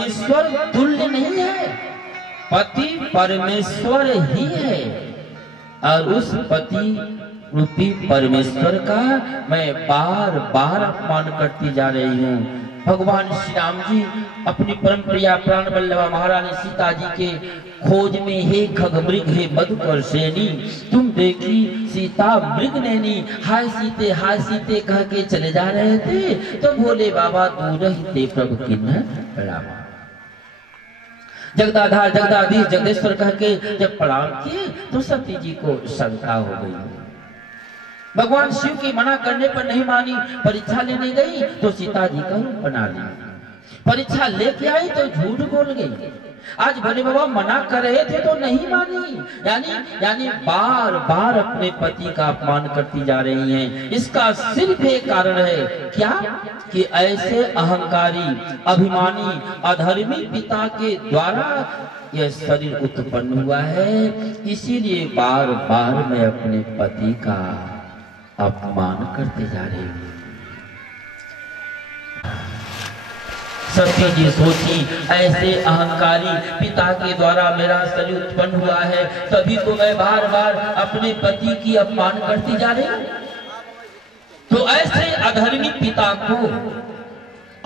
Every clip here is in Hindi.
ईश्वर तुल्य नहीं है, पति परमेश्वर ही है। और उस पति रूपी परमेश्वर का मैं बार बार अपमान करती जा रही हूँ। भगवान श्री राम जी अपनी परम प्रिया प्राण वल्लभा महारानी सीता जी के खोज में, हे खगमृग हे मधुकर श्रेणी, तुम देखी सीता मृग नैनी, हाय सीते कह के चले जा रहे थे, तो भोले बाबा दूर ही थे प्रभु किन्ह राम। जगदाधार जगदाधीश जगदेश्वर कह के जब प्रणाम किए तो सती जी को शंका हो गई। भगवान शिव की मना करने पर नहीं मानी, परीक्षा लेने गई तो सीता जी का रूप बना लिया, परीक्षा लेके आई तो झूठ बोल गई। आज भोले बाबा मना कर रहे थे तो नहीं मानी, यानी बार बार अपने पति का अपमान करती जा रही हैं। इसका सिर्फ एक कारण है, क्या कि ऐसे अहंकारी अभिमानी अधर्मी पिता के द्वारा यह शरीर उत्पन्न हुआ है। इसीलिए बार बार मैं अपने पति का अपमान करते जा रही हूँ। सती जी सोची, ऐसे अहंकारी पिता के द्वारा मेरा शरीर उत्पन्न हुआ है, तभी तो मैं बार बार अपने पति की अपमान करती जा रही हूँ। तो ऐसे अधर्मी पिता को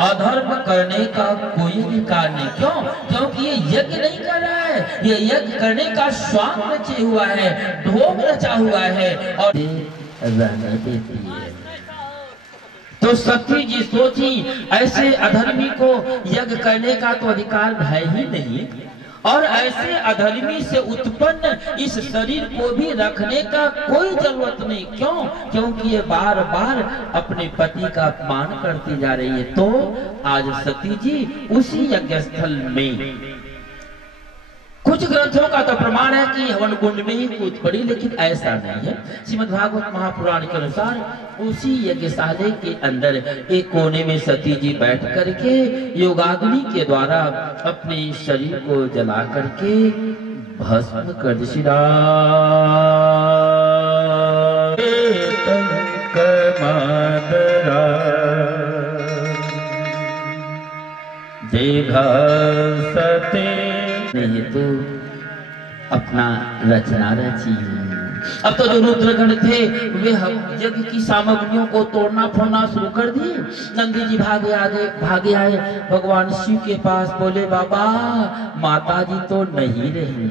अधर्म करने का कोई अधिकार नहीं। क्यों? क्योंकि ये यज्ञ नहीं कर रहा है, ये यज्ञ करने का स्वांग रचे हुआ है, ढोंग रचा हुआ है और रहने देती है। तो सती जी सोची, ऐसे अधर्मी को यज्ञ करने का तो अधिकार है ही नहीं, और ऐसे अधर्मी से उत्पन्न इस शरीर को भी रखने का कोई जरूरत नहीं। क्यों? क्योंकि ये बार बार अपने पति का अपमान करती जा रही है। तो आज सती जी उसी यज्ञ स्थल में, कुछ ग्रंथों का तो प्रमाण है कि हवन कुंड में ही कूद पड़ी, लेकिन ऐसा नहीं है। श्रीमद्भागवत महापुराण के अनुसार उसी यज्ञशाला के अंदर एक कोने में सती जी बैठ करके योगाग्नि के द्वारा अपने शरीर को जला करके भस्म कर देखा सते नहीं तो अपना रचना रची। अब तो जो रुद्रगण थे वे यज्ञ की सामग्रियों को तोड़ना फोड़ना शुरू कर दिए। नंदी जी भागे आए भगवान शिव के पास, बोले बाबा माता जी तो नहीं रही।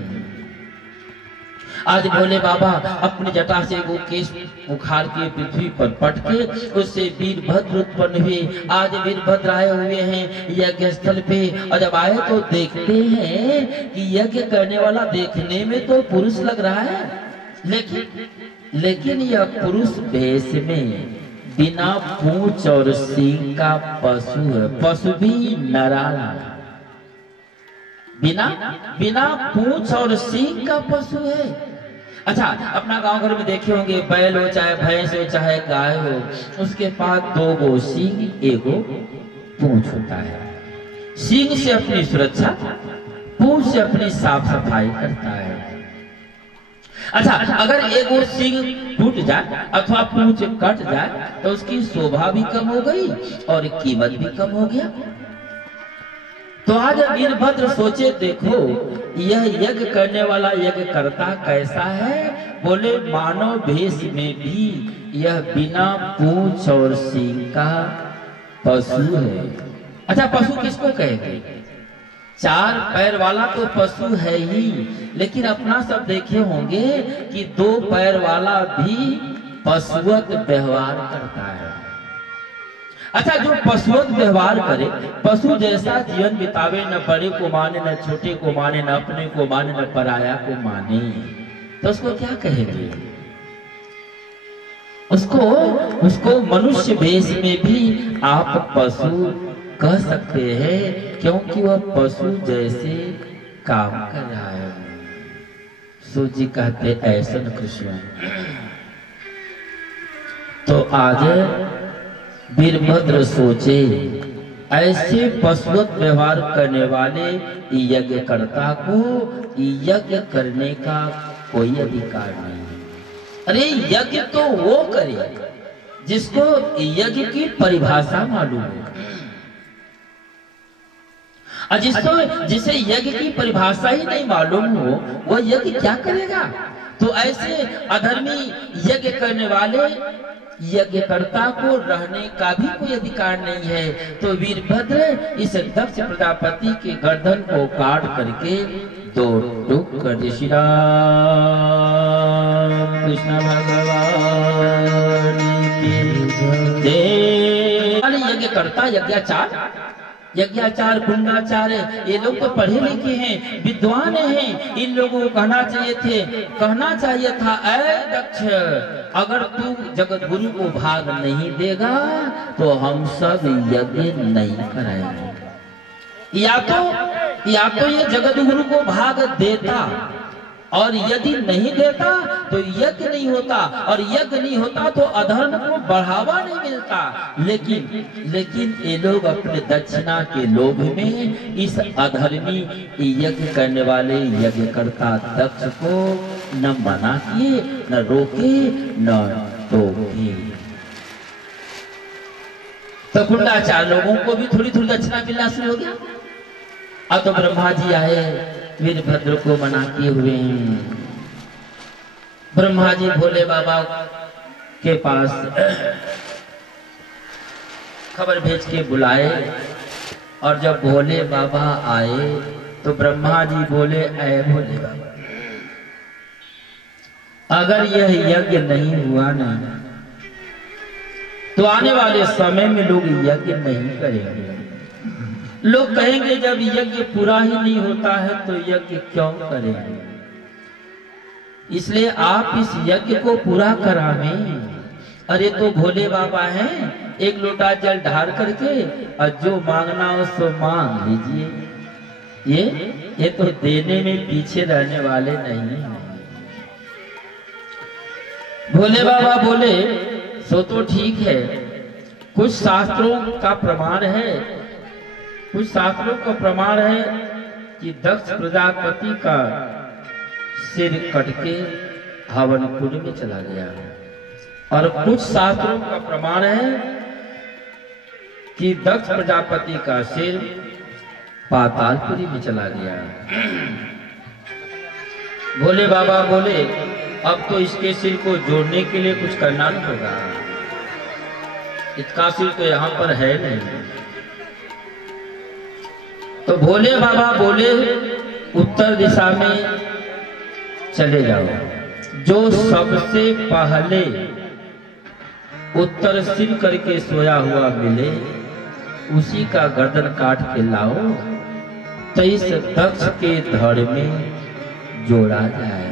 आज भोले बाबा अपनी जटा से वो केश उखाड़ के पृथ्वी पर पटके उससे वीरभद्र उत्पन्न हुए। आज वीरभद्र आए हुए हैं यज्ञ स्थल पे, और जब आए तो देखते हैं कि यज्ञ करने वाला देखने में तो पुरुष लग रहा है, लेकिन यह पुरुष वेश में बिना पूंछ और सींग का पशु है। पशु भी नराला, बिना पूंछ और सींग का पशु है। अच्छा, अपना गांव घर में देखे होंगे, बैल हो चाहे भैंस हो चाहे गाय हो, उसके पास दो गो सींग एगो पूंछ होता है। सींग से अपनी सुरक्षा, पूंछ से अपनी साफ सफाई करता है। अच्छा, अगर एगो सींग टूट जाए अथवा पूंछ कट जाए तो उसकी शोभा भी कम हो गई और कीमत भी कम हो गया। तो आज वीरभद्र सोचे, देखो यह यज्ञ करने वाला यज्ञ करता कैसा है। बोले मानव भेष में भी यह बिना पूंछ और सींग का पशु है। अच्छा, पशु किसको कहेंगे? चार पैर वाला तो पशु है ही, लेकिन अपना सब देखे होंगे कि दो पैर वाला भी पशुवत व्यवहार करता है। अच्छा, जो पशुवत व्यवहार करे, पशु जैसा जीवन बितावे, न बड़े को माने न छोटे को माने, न अपने को माने न पराया को माने, तो उसको क्या कहेंगे? उसको मनुष्य भेष में भी आप पशु कह सकते हैं, क्योंकि वह पशु जैसे काम कर रहा है। सो जी कहते ऐसा कृष्ण। तो आज वीरभद्र सोचे, ऐसे पशुवत व्यवहार करने वाले यज्ञकर्ता को यज्ञ करने का कोई अधिकार नहीं। अरे यज्ञ तो वो करे जिसको यज्ञ की परिभाषा मालूम है। और जिसे यज्ञ की परिभाषा ही नहीं मालूम हो वो यज्ञ क्या करेगा। तो ऐसे अधर्मी यज्ञ करने वाले यज्ञकर्ता को रहने का भी कोई अधिकार नहीं है। तो वीरभद्र इस दक्ष प्रजापति के गर्दन को काट करके दो टुक कर दिए। श्री राम कृष्ण भगवान की जय। यज्ञकर्ता यज्ञाचार गुंडाचार्य ये लोग तो पढ़े लिखे हैं, विद्वान हैं। इन लोगों को कहना चाहिए था ऐ दक्ष, अगर तू जगत गुरु को भाग नहीं देगा तो हम सब यज्ञ नहीं कराएंगे। या तो ये जगत गुरु को भाग देता, और यदि नहीं देता तो यज्ञ नहीं होता, और यज्ञ नहीं होता तो अधर्म को बढ़ावा नहीं मिलता। लेकिन ये लोग अपने दक्षिणा के लोभ में इस अधर्मी यज्ञ करने वाले यज्ञकर्ता दक्ष को न मना किए, न रोके, न टोके। तो गुंडाचार लोगों को भी थोड़ी थोड़ी दक्षिणा मिलना शुरू हो गया। अब तो ब्रह्मा जी आए, वीरभद्र को मना किए हुए हैं। ब्रह्मा जी भोले बाबा के पास खबर भेज के बुलाए, और जब भोले बाबा आए तो ब्रह्मा जी बोले ऐ भोले बाबा, अगर यह यज्ञ नहीं हुआ ना तो आने वाले समय में लोग यज्ञ नहीं करेंगे। लोग कहेंगे जब यज्ञ पूरा ही नहीं होता है तो यज्ञ क्यों करेंगे। इसलिए आप इस यज्ञ को पूरा करावें। अरे तो भोले बाबा हैं, एक लोटा जल ढार करके और जो मांगना हो सो मांग लीजिए। ये तो देने में पीछे रहने वाले नहीं हैं। भोले बाबा बोले सो तो ठीक है, कुछ शास्त्रों का प्रमाण है, कुछ शास्त्रों का प्रमाण है कि दक्ष प्रजापति का सिर कटके हवन कुंड में चला गया, और कुछ शास्त्रों का प्रमाण है कि दक्ष प्रजापति का सिर पातालपुरी में चला गया। भोले बाबा बोले अब तो इसके सिर को जोड़ने के लिए कुछ करना नहीं होगा, इसका सिर तो यहाँ पर है नहीं। तो भोले बाबा बोले उत्तर दिशा में चले जाओ, जो सबसे पहले उत्तर सिर करके सोया हुआ मिले उसी का गर्दन काट के लाओ, तो इस दक्ष के धड़ में जोड़ा जाए।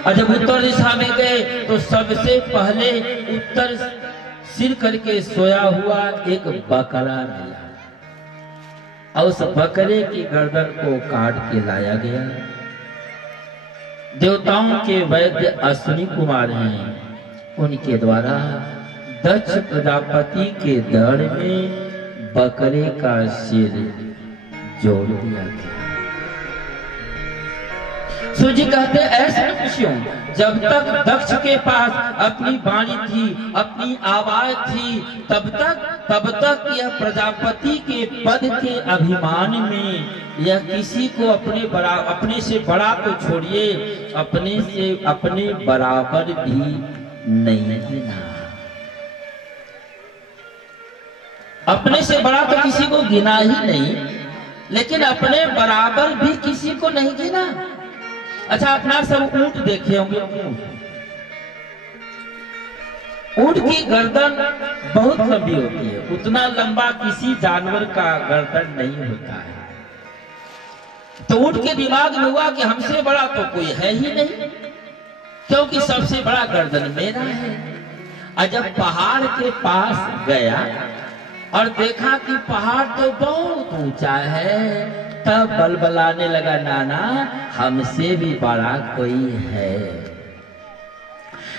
और जब उत्तर दिशा में गए तो सबसे पहले उत्तर सिर करके सोया हुआ एक बकरा मिला, और उस बकरे की गर्दन को काट के लाया गया। देवताओं के वैद्य अश्विनी कुमार हैं, उनके द्वारा दक्ष प्रजापति के धड़ में बकरे का सिर जोड़ दिया गया। सूजी कहते ऐसे खुशियों, जब तक दक्ष के पास अपनी वाणी थी, अपनी आवाज थी, तब तक यह प्रजापति के पद के अभिमान में यह किसी को अपने से बड़ा तो छोड़िए, अपने बराबर भी नहीं गिना। अपने से बड़ा तो किसी को गिना ही नहीं, लेकिन अपने बराबर भी किसी को नहीं गिना। अच्छा, अपना सब ऊंट देखे होंगे। ऊंट की गर्दन बहुत लंबी होती है, उतना लंबा किसी जानवर का गर्दन नहीं होता है। तो ऊंट के दिमाग में हुआ कि हमसे बड़ा तो कोई है ही नहीं, क्योंकि सबसे बड़ा गर्दन मेरा है। और जब पहाड़ के पास गया और देखा कि पहाड़ तो बहुत ऊंचा है, तब बलबलाने लगा, नाना हमसे भी बड़ा कोई है।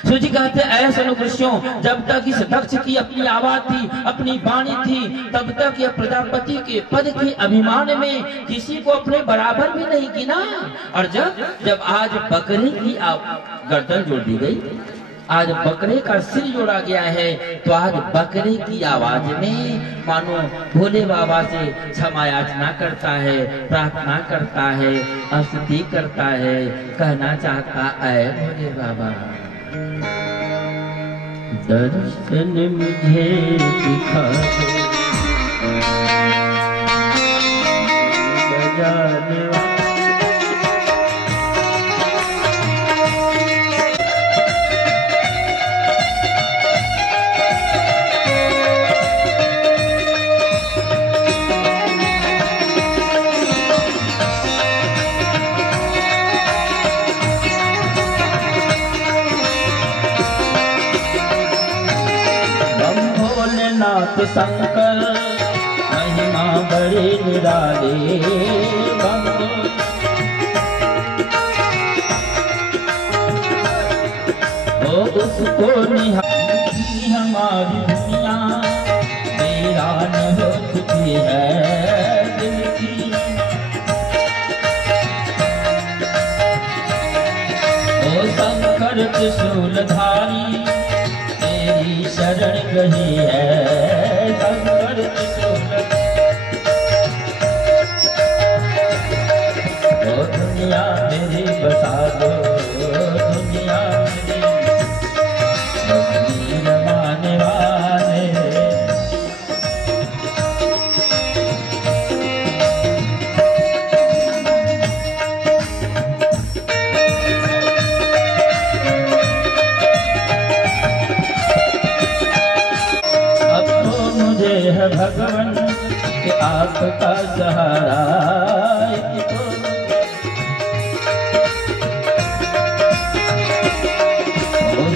सूजी कहते ऐसे अनुकृष्यों, जब तक इस दक्ष की अपनी आवाज थी, अपनी वाणी थी, तब तक यह प्रजापति के पद के अभिमान में किसी को अपने बराबर भी नहीं गिना। और जब आज बकरी की गर्दन जोड़ दी गई, आज बकरे का सिर जोड़ा गया है, तो आज बकरे की आवाज में मानो भोले बाबा से क्षमा याचना करता है, प्रार्थना करता है, स्तुति करता है, कहना चाहता है भोले बाबा दर्शन मुझे दिखा दो गजानन। नाथ शंकर महिमा बड़े निराले, ओ उसको निहारी हमारी दुनिया वीरान हो चुकी है दिल की। ओ शंकर त्रिशूलधारी तेरी शरण गही है, शंकर ओ दुनिया मेरी बसा दो, दुनिया मेरी माने वाले। है भगवान के आपका सहारा,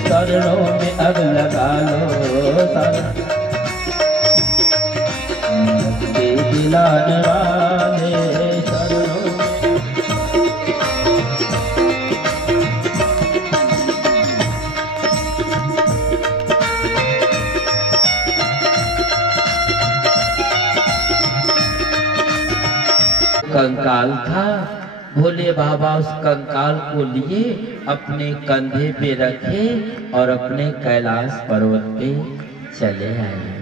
शरणों में अब लगा लो शरण दिलाने वाले शरणों। कंकाल था, भोले बाबा उस कंकाल को लिए अपने कंधे पे रखे और अपने कैलाश पर्वत पे चले आए।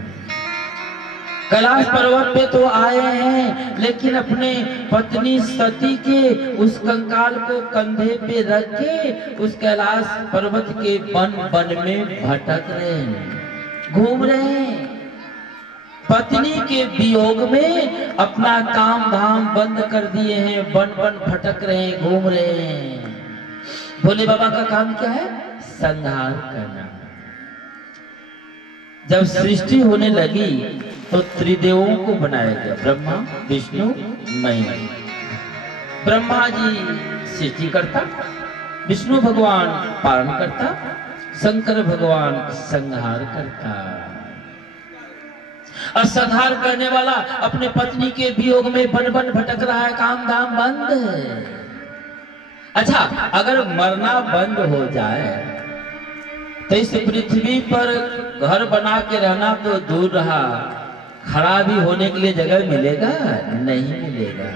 कैलाश पर्वत पे तो आए हैं, लेकिन अपने पत्नी सती के उस कंकाल को कंधे पे रख के उस कैलाश पर्वत के वन वन में भटक रहे हैं, घूम रहे हैं। पत्नी के वियोग में अपना काम धाम बंद कर दिए हैं, वन वन भटक रहे हैं, घूम रहे हैं। भोले बाबा का काम क्या है? संहार करना। जब सृष्टि होने लगी तो त्रिदेवों को बनाया गया, ब्रह्मा विष्णु महेश। ब्रह्मा जी सृष्टि करता, विष्णु भगवान पालन करता, शंकर भगवान संहार करता। और संहार करने वाला अपने पत्नी के वियोग में बन बन भटक रहा है, काम धाम बंद है। अच्छा, अगर मरना बंद हो जाए तो इस पृथ्वी पर घर बना के रहना तो दूर रहा, खड़ा भी होने के लिए जगह मिलेगा? नहीं मिलेगा।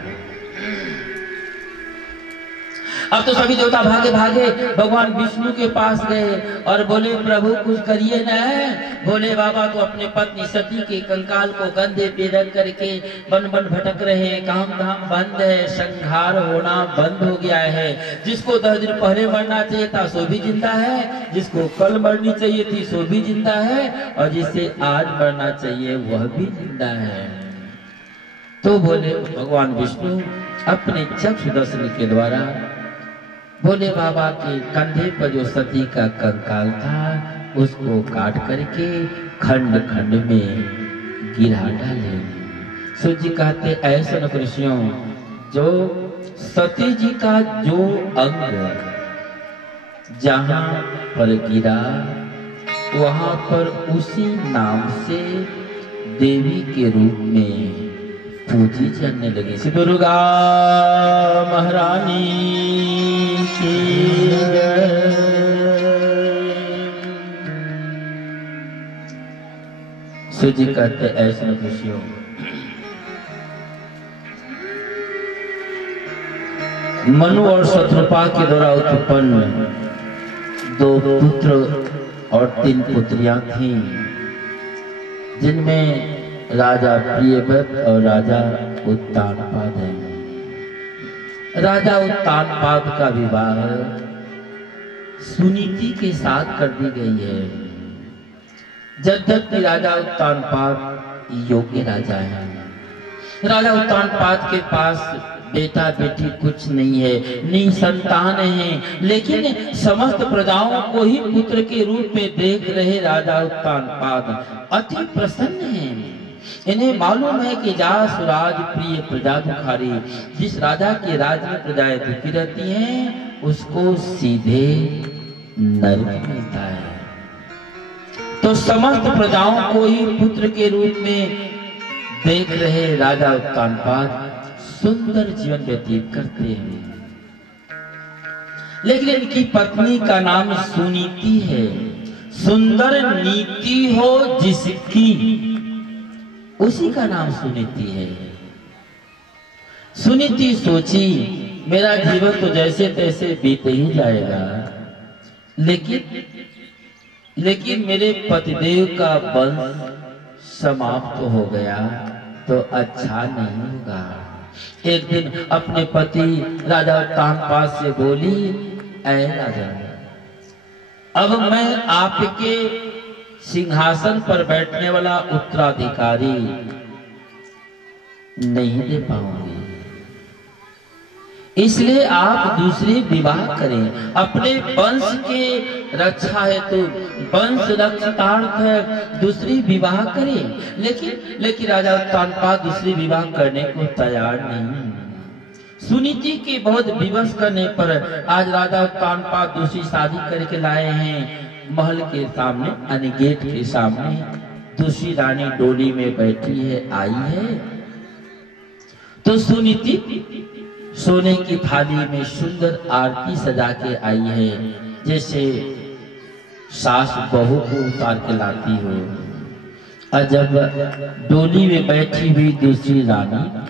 अब तो सभी देवता भागे भागे भगवान विष्णु के पास गए और बोले प्रभु कुछ करिए न। भोले बाबा तो अपने पत्नी सती के कंकाल को कंधे पे रख करके बन बन भटक रहे हैं, काम धाम बंद है, संहार होना बंद हो गया है। जिसको 10 दिन पहले मरना चाहिए था सो भी जिंदा है, जिसको कल मरनी चाहिए थी सो भी जिंदा है, और जिसे आज मरना चाहिए वह भी जिंदा है। तो बोले भगवान विष्णु अपने चक्षु दर्शन के द्वारा भोले बाबा के कंधे पर जो सती का कंकाल था उसको काट करके खंड खंड में गिरा डाले। सूर्य जी कहते ऐसे न ऋषियों, जो सती जी का जो अंग जहां पर गिरा वहां पर उसी नाम से देवी के रूप में पूजी जाने लगी। श्री दुर्गा महारानी की सूजी कहते ऐसे खुशियों, मनु और शत्रुपा के द्वारा उत्पन्न 2 पुत्र और 3 पुत्रियां थीं, जिनमें राजा प्रियव्रत और राजा उत्तानपाद हैं। राजा उत्तानपाद का विवाह सुनीति के साथ कर दी गई है। जबकि राजा उत्तानपाद योग्य राजा है। राजा उत्तानपाद के पास बेटा बेटी कुछ नहीं है, निसंतान है, लेकिन समस्त प्रजाओं को ही पुत्र के रूप में देख रहे राजा उत्तानपाद अति प्रसन्न हैं। इन्हें मालूम है कि जा सुराज प्रिय प्रजा दुखारी, जिस राजा के राज में प्रजाएं दुखी रहती हैं उसको सीधे नरक मिलता है। तो समस्त प्रजाओं को ही पुत्र के रूप में देख रहे राजा उत्तानपाद सुंदर जीवन व्यतीत करते हैं। लेकिन इनकी पत्नी का नाम सुनीति है। सुंदर नीति हो जिसकी, उसी का नाम सुनीति है। सुनीति सोची मेरा जीवन तो जैसे तैसे बीत ही जाएगा, लेकिन मेरे पतिदेव का वंश समाप्त हो गया तो अच्छा नहीं होगा। एक दिन अपने पति राजा उत्तानपाद से बोली, ऐ राजा, अब मैं आपके सिंहासन पर बैठने वाला उत्तराधिकारी नहीं दे पाऊंगी, इसलिए आप दूसरी विवाह करें। अपने वंश के रक्षा हेतु, वंश रक्षार्थ है, दूसरी विवाह करें। लेकिन राजा उत्तानपाद दूसरी विवाह करने को तैयार नहीं। सुनीति के बहुत विवश करने पर आज राजा उत्तानपाद दूसरी शादी करके लाए हैं। महल के सामने, यानी गेट के सामने दूसरी रानी डोली में बैठी है, आई है। तो सुनीति सोने की थाली में सुंदर आरती सजा के आई है, जैसे सास बहू को उतार के लाती हो। और जब डोली में बैठी हुई दूसरी रानी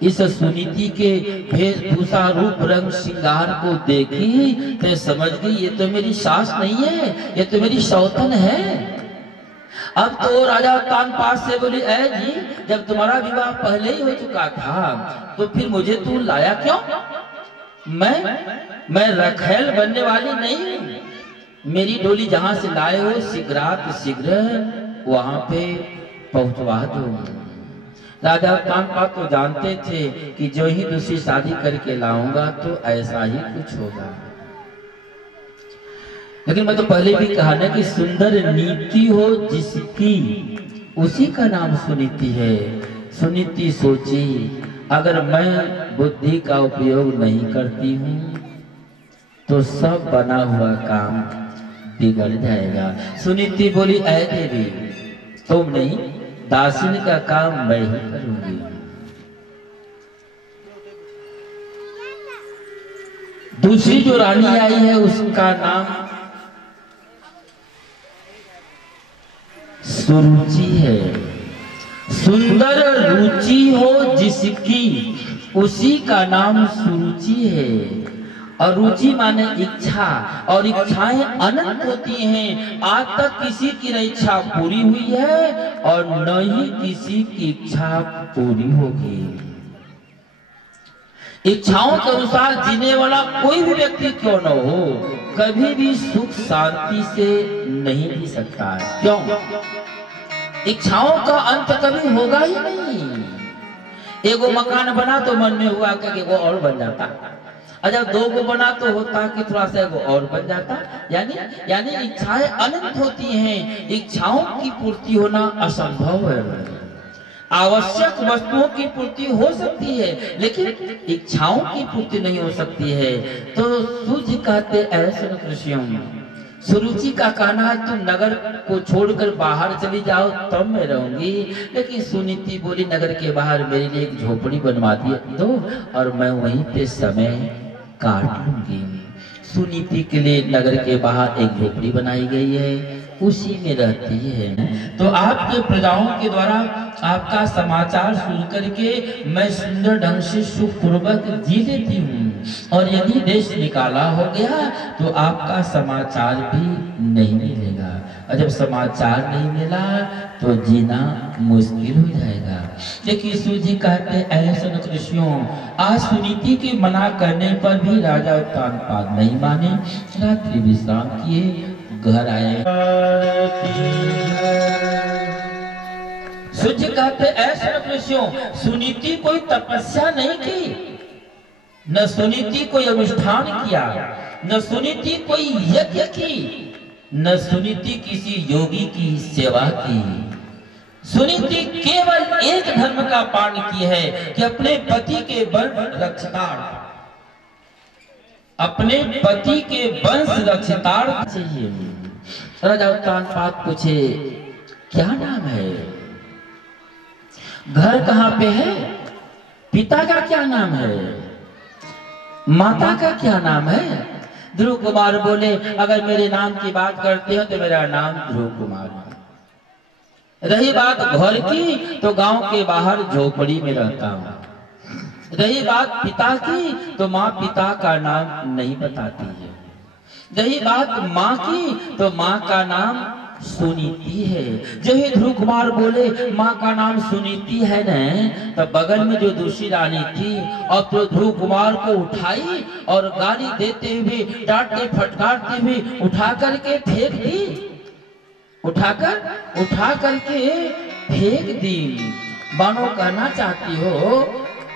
इस सुनीति के वेशभूषा रूप रंग श्रृंगार को देखी तो समझ गई ये तो मेरी सास नहीं है, ये तो मेरी सौतन है। अब तो राजा उत्तानपाद से बोली, ऐ जी, जब तुम्हारा विवाह पहले ही हो चुका था तो फिर मुझे तू लाया क्यों? मैं रखेल बनने वाली नहीं हूं। मेरी डोली जहां से लाए हो शीघ्र वहां पे पहुंचवा दो। राजा उत्तानपाद तो जानते थे कि जो ही दूसरी शादी करके लाऊंगा तो ऐसा ही कुछ होगा। लेकिन मैं तो पहले भी कहा ना कि सुंदर नीति हो जिसकी, उसी का नाम सुनीति है। सुनीति सोची अगर मैं बुद्धि का उपयोग नहीं करती हूँ तो सब बना हुआ काम बिगड़ जाएगा। सुनीति बोली, ऐ देवी, तुम नहीं, दासिन का काम मैं ही करूंगी। दूसरी जो रानी आई है उसका नाम सुरुचि है। सुंदर रुचि हो जिसकी, उसी का नाम सुरुचि है। और रुचि माने इच्छा, और इच्छाएं अनंत होती हैं। आज तक किसी की न इच्छा पूरी हुई है और न ही किसी की इच्छा पूरी होगी। इच्छाओं के अनुसार जीने वाला कोई भी व्यक्ति क्यों न हो, कभी भी सुख शांति से नहीं जी सकता है। क्यों? इच्छाओं का अंत कभी होगा ही नहीं। एगो मकान बना तो मन में हुआ कि एगो और बन जाता, और जब 2 को बना तो होता कि थोड़ा सा एगो और बन जाता। यानी इच्छाएं अनंत होती हैं। इच्छाओं की पूर्ति होना असंभव है। आवश्यक वस्तुओं की पूर्ति हो सकती है लेकिन इच्छाओं की पूर्ति नहीं हो सकती है। तो सूर्य कहते ऐसे कृष्ण, सुरुचि का कहना है तुम नगर को छोड़कर बाहर चली जाओ तब मैं रहूंगी। लेकिन सुनीति बोली, नगर के बाहर मेरे लिए एक झोपड़ी बनवा दो और मैं वहीं पे समय काट लूंगी। सुनीति के लिए नगर के बाहर एक झोपड़ी बनाई गई है, उसी में रहती है। तो आपके प्रजाओं के द्वारा आपका समाचार सुन करके मैं सुंदर ढंग से सुखपूर्वक जी लेती हूँ, और यदि देश निकाला हो गया तो आपका समाचार भी नहीं मिलेगा। और जब समाचार नहीं मिला तो जीना मुश्किल हो जाएगा। देखिए सूर्य जी कहते ऐसे ऋषियों, आज सुनीति के मना करने पर भी राजा उत्तानपाद नहीं माने, रात्रि विश्राम किए, घर आए। सूर्य कहते ऐसे ऋषियों, सुनीति कोई तपस्या नहीं की, न सुनीति कोई अनुष्ठान किया, न सुनीति कोई यज्ञ की, न सुनीति किसी योगी की सेवा की। सुनीति केवल एक धर्म का पालन की है कि अपने पति के वंश रक्षार्थ, अपने पति के वंश रक्षार्थ चाहिए। राजा उत्तानपाद पूछे क्या नाम है, घर कहाँ पे है, पिता का क्या नाम है, माता का क्या नाम है। ध्रुव कुमार बोले अगर मेरे नाम की बात करते हो तो मेरा नाम ध्रुव कुमार है। रही बात घर की तो गांव के बाहर झोपड़ी में रहता हूँ। रही बात पिता की तो माँ पिता का नाम नहीं बताती है। रही बात माँ की तो माँ का नाम सुनीति है। जब ही ध्रुव कुमार बोले माँ का नाम सुनीति है न, तब बगल में जो दूसरी रानी थी और तो ध्रुव कुमार को उठाई और गाली देते हुए, डांटते फटकारते हुए उठा करके फेंक दी, उठा करके फेंक दी। मानो कहना चाहती हो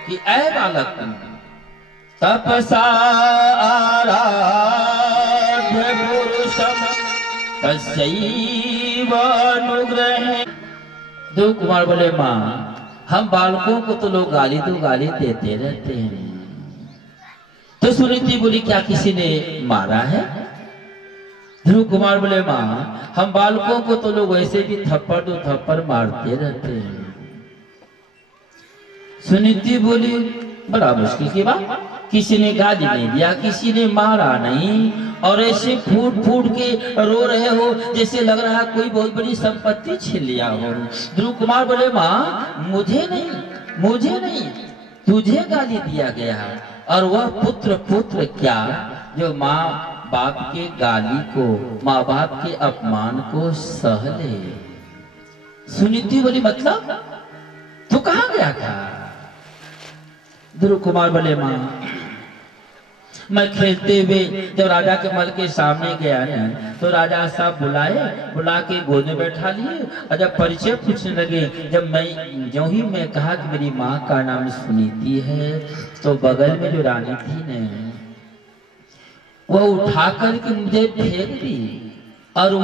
कि ऐ बालक तपसा आराध्य पुरुषम तस्यैव अनुग्रह। ध्रुव कुमार बोले माँ हम बालकों को तो लोग गाली देते रहते हैं। तो सुनीति बोली क्या किसी ने मारा है। ध्रुव कुमार बोले माँ हम बालकों को तो लोग वैसे भी थप्पड़ तो थप्पड़ मारते रहते हैं। सुनीति बोली बड़ा मुश्किल की बात, किसी ने गाली नहीं दिया, किसी ने मारा नहीं, और ऐसे फूट फूट के रो रहे हो जैसे लग रहा है कोई बहुत बड़ी संपत्ति छीन लिया हो। ध्रुव कुमार बोले माँ मुझे नहीं तुझे गाली दिया गया है, और वह पुत्र क्या जो माँ बाप के गाली को, माँ बाप के अपमान को सह ले। सुनीति बोली मतलब तू कहाँ गया था। ध्रुव कुमार बोले माँ मैं खेलते हुए जब राजा के महल के सामने गया ना तो राजा साहब बुला के गोद में बैठा लिए, और जब परिचय पूछने लगे, जब मैं ही मैं कहा कि मेरी माँ का नाम सुनीति है, तो बगल में जो रानी थी ने वह उठा करके मुझे फेंक दी, और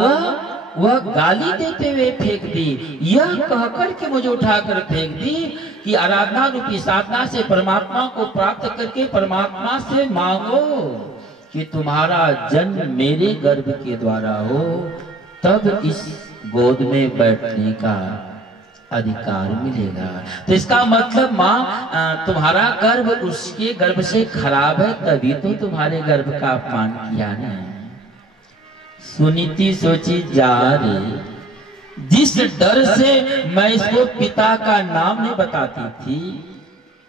वह गाली देते हुए फेंक दी। यह कहकर के मुझे उठाकर फेंक दी कि आराधना रूपी साधना से परमात्मा को प्राप्त करके परमात्मा से मांगो कि तुम्हारा जन्म मेरे गर्भ के द्वारा हो, तब इस गोद में बैठने का अधिकार मिलेगा। तो इसका मतलब माँ तुम्हारा गर्भ उसके गर्भ से खराब है, तभी तो तुम्हारे गर्भ का अपमान किया ना। सुनीति सोची जा रे, जिस डर से मैं इसको पिता का नाम नहीं बताती थी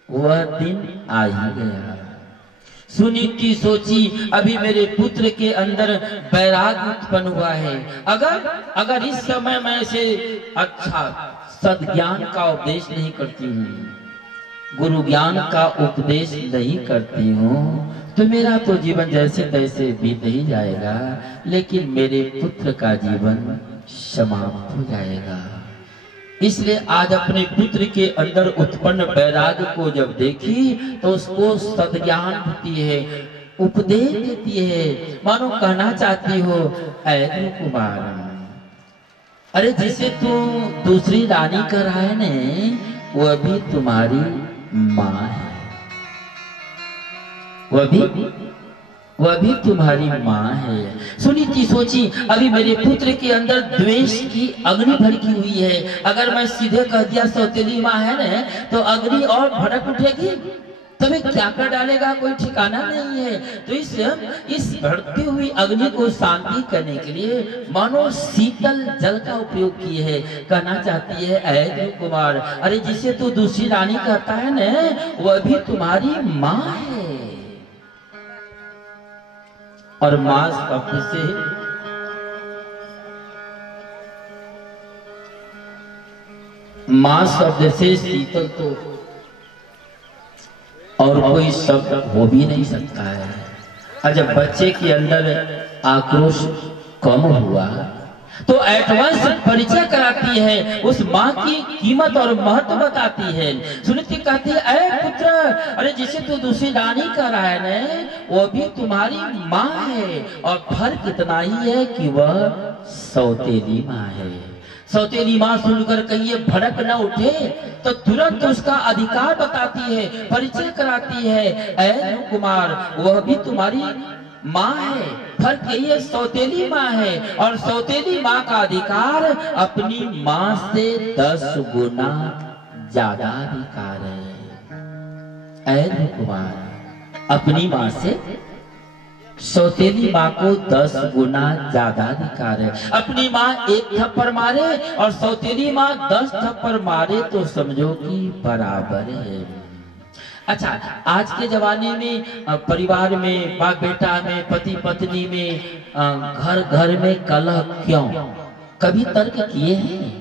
वह दिन आ ही गया। सुनीति सोची अभी मेरे पुत्र के अंदर वैराग्य उत्पन्न हुआ है, अगर इस समय मैं इसे अच्छा सद्ज्ञान का उपदेश नहीं करती हूँ, गुरु ज्ञान का उपदेश नहीं करती हूँ, तो मेरा तो जीवन जैसे तैसे बीत ही जाएगा, लेकिन मेरे पुत्र का जीवन समाप्त हो जाएगा। इसलिए आज अपने पुत्र के अंदर उत्पन्न वैराग्य को जब देखी तो उसको सद्ज्ञान देती है, उपदेश देती है। मानो कहना चाहती हो ऐ ध्रुव कुमार, अरे जिसे तू दूसरी रानी कर रहा है ने वह भी तुम्हारी माँ है, वह भी तुम्हारी माँ है। सुनीति सोची अभी मेरे पुत्र के अंदर द्वेष की अग्नि भड़की हुई है, अगर मैं सीधे कह दिया सौतेली माँ है ना तो अग्नि और भड़क उठेगी, तभी क्या कर डालेगा कोई ठिकाना नहीं है। तो इस भड़कती हुई अग्नि को शांति करने के लिए मानो शीतल जल का उपयोग किए है। कहना चाहती है ऐ ध्रुव कुमार, अरे जिसे तू दूसरी रानी कहता है ना वह भी तुम्हारी माँ है, और माँ शब्द से मां शब्द से शीतल तो और कोई शब्द हो भी नहीं सकता है। और जब बच्चे के अंदर आक्रोश कम हुआ तो एडवांस परिचय कराती है, उस माँ की कीमत और महत्व बताती है। सुनीति कहती है, अरे पुत्र, अरे जिसे तू दूसरी रानी कर रहा है ना, वो भी तुम्हारी माँ है, और फर्क इतना ही है कि वह सौतेली माँ है। सौतेली माँ सुनकर कहिए भड़क न उठे तो तुरंत उसका अधिकार बताती है, परिचय कराती है, ऐ कुमार, वह भी तुम्हारी माँ है, फर्क यही है सौतेली माँ है, और सौतेली माँ का अधिकार अपनी माँ से 10 गुना ज्यादा अधिकार है। ऐ कुमार, अपनी माँ से सौतेली माँ को 10 गुना ज्यादा अधिकार है। अपनी माँ 1 थप्पड़ मारे और सौतेली माँ 10 थप्पड़ मारे तो समझो कि बराबर है। अच्छा, आज के जमाने में परिवार में, बाप बेटा में, पति पत्नी में, घर घर में कलह क्यों? कभी तर्क किए हैं?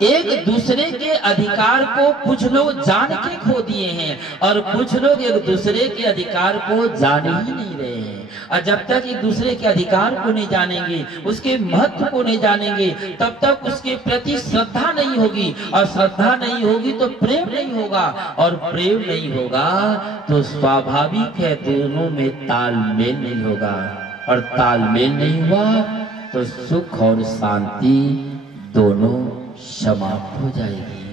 एक दूसरे के अधिकार को कुछ लोग जान के खो दिए हैं, और कुछ लोग एक दूसरे के अधिकार को जान ही नहीं रहे हैं। और जब तक एक दूसरे के अधिकार को नहीं जानेंगे, उसके महत्व को नहीं जानेंगे, तब तक उसके प्रति श्रद्धा नहीं होगी, और श्रद्धा नहीं होगी तो प्रेम नहीं होगा, और प्रेम नहीं होगा तो स्वाभाविक है दोनों में तालमेल नहीं होगा, और तालमेल नहीं हुआ तो सुख और शांति दोनों समाप्त हो जाएगी।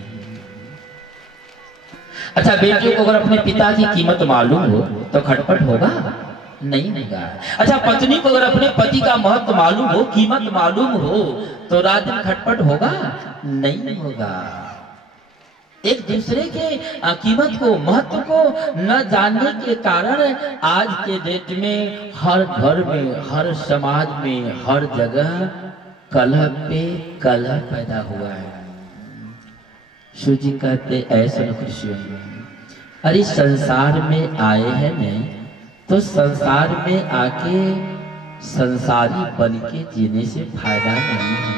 अच्छा, बेटियों को अगर अपने पिता की कीमत मालूम हो तो खटपट होगा? नहीं होगा। अच्छा, पत्नी को अगर अपने पति का महत्व मालूम हो, कीमत मालूम हो, तो रात दिन खटपट होगा? नहीं होगा। एक दूसरे के कीमत को, महत्व को न जानने के कारण आज के डेट में हर घर में, हर समाज में, हर जगह कलह पे कलह पैदा हुआ है। शिव जी कहते ऐसे न कृष्ण, अरे संसार में आए हैं न, तो संसार में आके संसारी बन के जीने से फायदा नहीं है।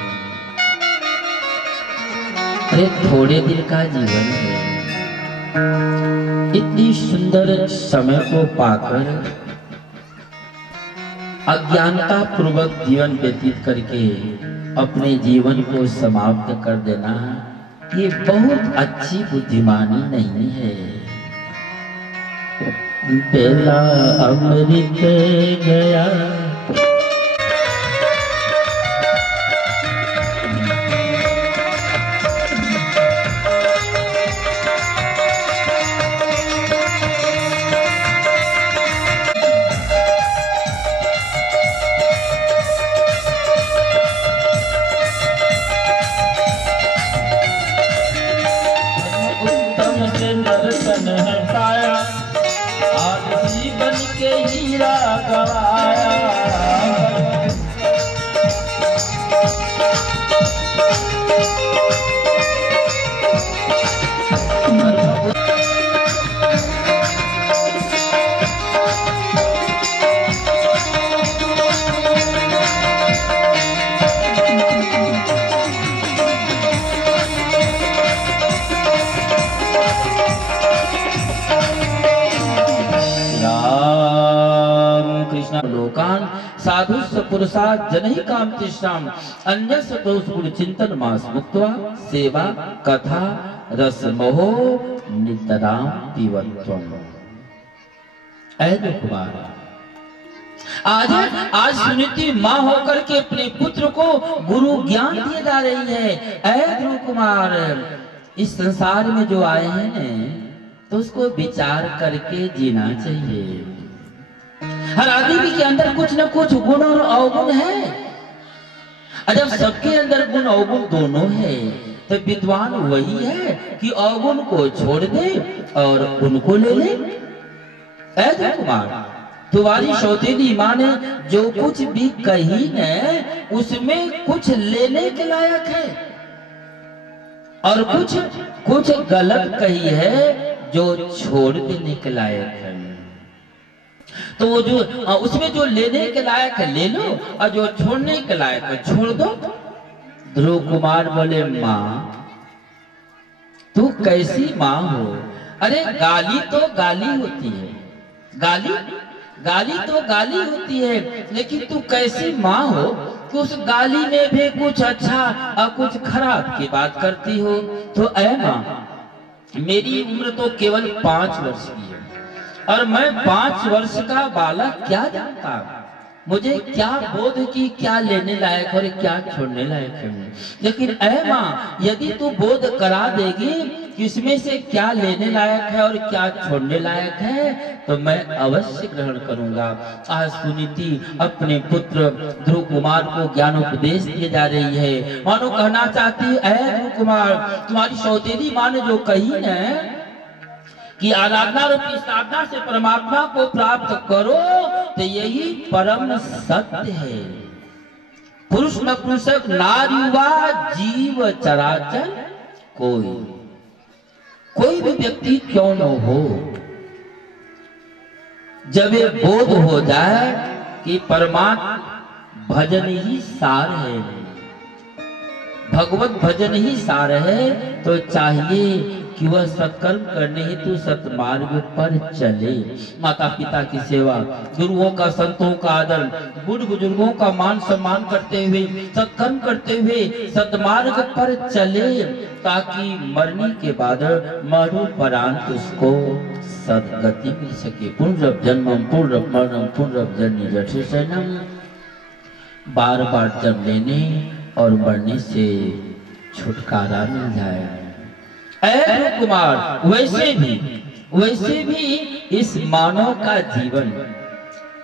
अरे थोड़े दिन का जीवन है, इतनी सुंदर समय को पाकर अज्ञानता पूर्वक जीवन व्यतीत करके अपने जीवन को समाप्त कर देना, ये बहुत अच्छी बुद्धिमानी नहीं है। बेला अमृत गया, दर्शन है पाया, आज जीवन के हीरा गवाया। लोकान साधु पुरुषा जनहि काम तिष्ठाम अन्यस दोष गुण चिंतन मास मुक्त्वा सेवा कथा रस मोहो नितराम पीवत्वम। ऐ कुमार, आज सुनीति माँ होकर के अपने पुत्र को गुरु ज्ञान दिए जा रही है। ऐ ध्रुव कुमार, इस संसार में जो आए हैं तो उसको विचार करके जीना चाहिए। हर आदमी के अंदर कुछ न कुछ गुण और अवगुण है। जब सबके अंदर गुण अवगुण दोनों है तो विद्वान वही है कि अवगुण को छोड़ दे और गुण को ले ले। ऐ कुमार, तुम्हारी सौतेली माँ ने जो कुछ भी कही न, उसमें कुछ लेने के लायक है और कुछ गलत कही है जो छोड़ देने के लायक है। तो वो जो उसमें जो लेने के लायक है ले लो, और जो छोड़ने के लायक है छोड़ दो। ध्रुव कुमार बोले, माँ तू कैसी माँ हो। अरे गाली तो गाली होती है, गाली गाली तो गाली होती है, लेकिन तू कैसी माँ हो कि उस गाली में भी कुछ अच्छा और कुछ खराब की बात करती हो। तो ऐ माँ, मेरी उम्र तो केवल 5 वर्ष की है और मैं 5 वर्ष का बालक क्या जानता, मुझे क्या बोध की क्या लेने लायक और क्या छोड़ने लायक है। लेकिन ऐ माँ, यदि तू बोध करा देगी कि इसमें से क्या लेने लायक है और क्या छोड़ने लायक है, तो मैं अवश्य ग्रहण करूंगा। आज सुनीति अपने पुत्र ध्रुव कुमार को ज्ञानोपदेश दिए जा रही है। मानो कहना चाहती है, ऐ ध्रुव कुमार, तुम्हारी सौतेली माँ ने जो कही न कि आराधना रूपी साधना से परमात्मा को प्राप्त करो, तो यही परम सत्य है। पुरुष नपुंसक नारी वा जीव चराचर कोई भी व्यक्ति क्यों न हो, जब ये बोध हो जाए कि परमात्मा भजन ही सार है, भगवत भजन ही सार है, तो चाहिए कि वह सत्कर्म करने हेतु सतमार्ग पर चले। माता पिता की सेवा, गुरुओं का संतों का आदर, बुढ़ बुजुर्गों का मान सम्मान करते हुए, सत्कर्म करते हुए सतमार्ग पर चले, ताकि मरने के बाद मरणोपरांत उसको सद्गति मिल सके। पुनरप जन्मम पुनरप मरणम पुनरप जन्म जठिसनम, बार बार जन्म लेने और मरने से छुटकारा मिल जाए। ध्रुव कुमार, वैसे भी इस मानव का जीवन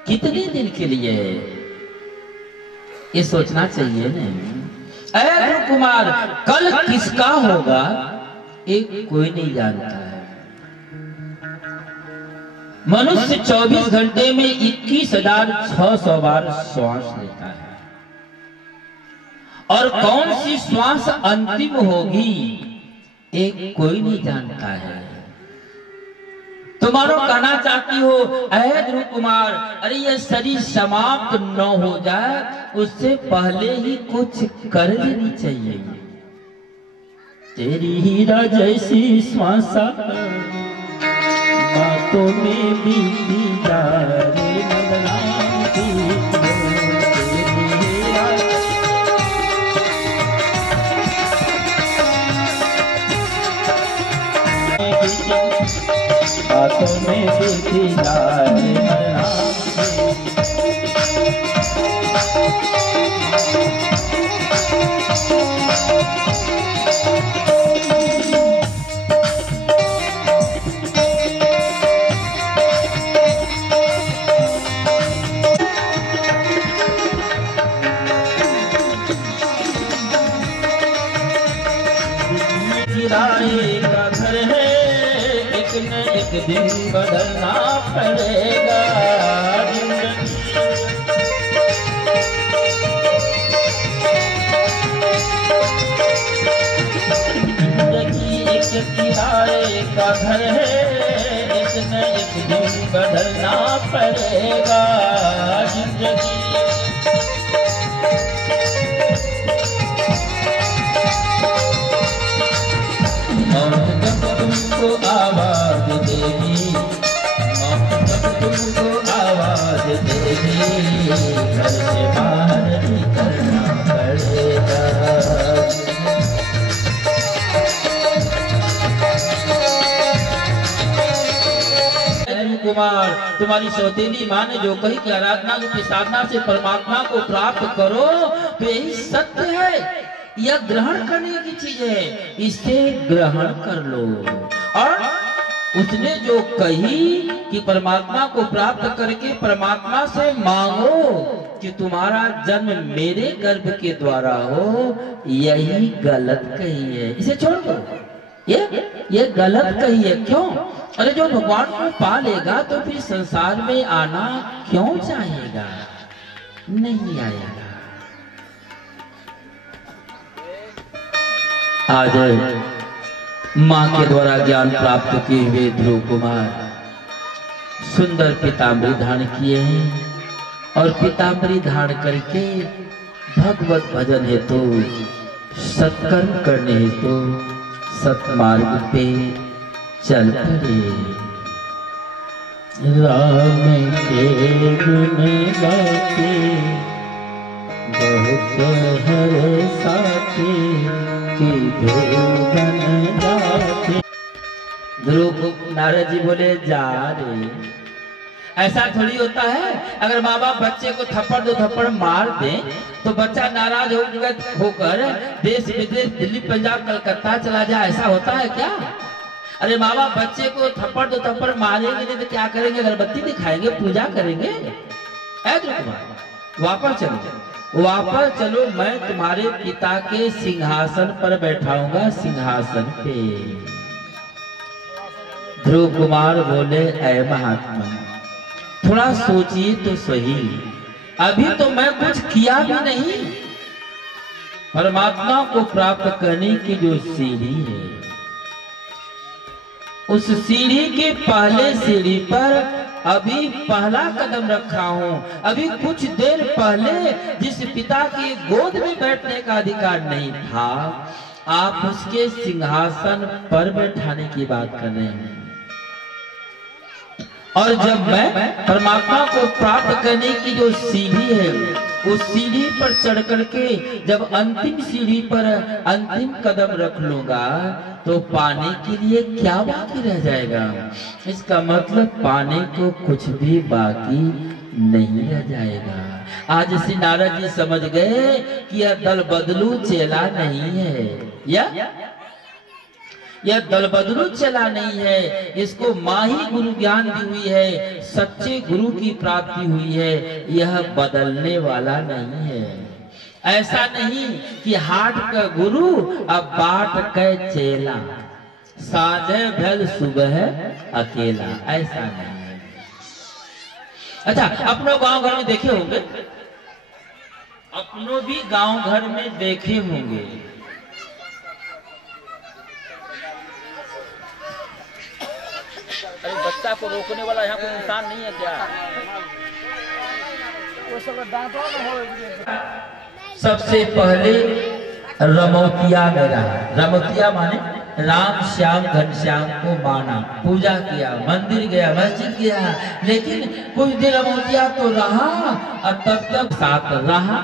कितने दिन के लिए है, ये सोचना चाहिए ना। ध्रुव कुमार, कल किसका होगा एक कोई नहीं जानता है। मनुष्य 24 घंटे में 21,600 बार श्वास लेता है, और कौन सी श्वास अंतिम होगी एक कोई नहीं जानता है। तो मानो कहना चाहती हो, ऐ ध्रुव कुमार, अरे ये शरीर समाप्त न हो जाए उससे पहले ही कुछ कर लेनी चाहिए। तेरी हीरा जैसी श्वासा बातों में बीती जा रे बदनाम की, बातों में बीती जाए का घर है, एक न एक दिन बदलना पड़ेगा। जिंदगी एक किराए का घर है, एक न एक दिन बदलना पड़ेगा। जिंदगी तुमको आवाज देगी, जब तुमको आवाज देगी, घर से बाहर निकलना पड़ेगा। कुमार, तुम्हारी सौतेली माँ ने जो कही कि आराधना की साधना से परमात्मा को प्राप्त करो, तो यही सत्य है। यह ग्रहण करने की चीज है, इसे ग्रहण कर लो। और उसने जो कही कि परमात्मा को प्राप्त करके परमात्मा से मांगो कि तुम्हारा जन्म मेरे गर्भ के द्वारा हो, यही गलत कही है। इसे छोड़ दो, ये गलत कही है। क्यों? अरे जो भगवान को पा लेगा तो फिर संसार में आना क्यों चाहेगा? नहीं आएगा। आज माँ के द्वारा ज्ञान प्राप्त किए हुए ध्रुव कुमार सुंदर पीताम्बरी धारण किए हैं, और पीताम्बरी धारण करके भगवत भजन हेतु, सत्कर्म करने हेतु, सतमार्ग पे चल पड़े। राम के गुण गाते बहुत है साथी कि ध्रुवन गाते। ध्रुव नारद जी बोले जा रे, ऐसा थोड़ी होता है अगर माँ बाप बच्चे को थप्पड़ दो थप्पड़ मार दे तो बच्चा नाराज होकर देश विदेश दिल्ली पंजाब कलकत्ता चला जाए, ऐसा होता है क्या? अरे माँ बाप बच्चे को थप्पड़ दो थप्पड़ मारेंगे नहीं तो क्या करेंगे? अगरबत्ती दिखाएंगे, पूजा करेंगे। वापस चलो, वापस चलो, मैं तुम्हारे पिता के सिंहासन पर बैठाऊंगा, सिंहासन पे। ध्रुव कुमार बोले, ऐ महात्मा थोड़ा सोचिए तो सही, अभी तो मैं कुछ किया भी नहीं। परमात्मा को प्राप्त करने की जो सीढ़ी है, उस सीढ़ी के पहले सीढ़ी पर अभी पहला कदम रखा हूं। अभी कुछ देर पहले जिस पिता की गोद में बैठने का अधिकार नहीं था, आप उसके सिंहासन पर बैठाने की बात कर रहे हैं। और जब मैं परमात्मा को प्राप्त करने की जो सीढ़ी है, उस सीढ़ी पर चढ़ करके जब अंतिम सीढ़ी पर अंतिम कदम रख लूंगा तो पाने के लिए क्या बाकी रह जाएगा? इसका मतलब पाने को कुछ भी बाकी नहीं रह जाएगा। आज श्री नारद जी समझ गए कि यह दल बदलू चेला नहीं है, यह दल बदलू चला नहीं है, इसको माँ ही गुरु ज्ञान दी हुई है, सच्चे गुरु की प्राप्ति हुई है, यह बदलने वाला नहीं है। ऐसा नहीं कि हाट का गुरु अब बाट के चेला, साँझे भल सुबह अकेला, ऐसा नहीं है। अच्छा, अपनों गांव घर में देखे होंगे, अपनों भी गांव घर में देखे होंगे, अरे बच्चा को रोकने वाला यहाँ कोई इंसान नहीं है क्या? सबसे पहले रमौतिया में रहा। रमौतिया माने राम श्याम घनश्याम को माना, पूजा किया, मंदिर गया, मस्जिद गया, लेकिन कुछ दिन रमौतिया तो रहा और तब तक साथ रहा।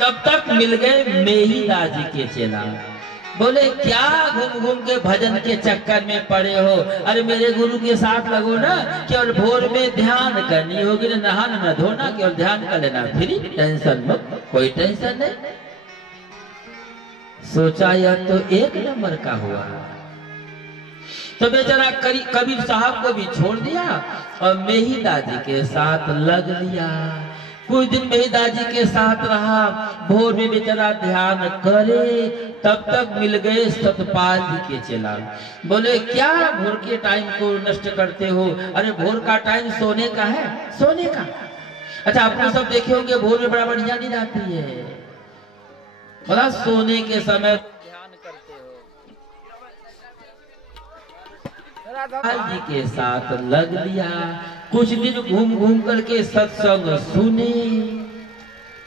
तब तक मिल गए मेही दाजी के चेला। बोले, क्या घूम घूम के भजन के चक्कर में पड़े हो? अरे मेरे गुरु के साथ लगो ना, केवल भोर में ध्यान करनी होगी, ना नहाना ना धोना, केवल ध्यान कर लेना, फ्री, टेंशन मत, कोई टेंशन नहीं। सोचा यह तो एक नंबर का हुआ। तो बेचारा कबीर साहब को भी छोड़ दिया और मेही दादी के साथ लग लिया। कुछ दिन मेरी दादी के साथ रहा, भोर में बेचारा ध्यान करे, तब तक मिल गए सतपाल जी के चेला। बोले, क्या भोर के टाइम को नष्ट करते हो? अरे भोर का टाइम सोने का है, सोने का। अच्छा, आपने सब देखे होंगे भोर में बड़ा बढ़िया नींद आती है, बड़ा सोने के समय ध्यान करते हो। जी के साथ लग लिया, कुछ दिन घूम घूम करके सत्संग सुने,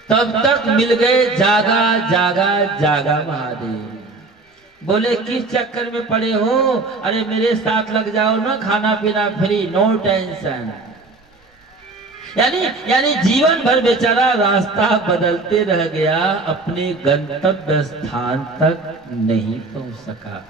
तब तक मिल गए जागा जागा जागा महादेव। बोले, किस चक्कर में पड़े हो? अरे मेरे साथ लग जाओ ना, खाना पीना फ्री, नो टेंशन। यानी जीवन भर बेचारा रास्ता बदलते रह गया, अपने गंतव्य स्थान तक नहीं पहुंच सका।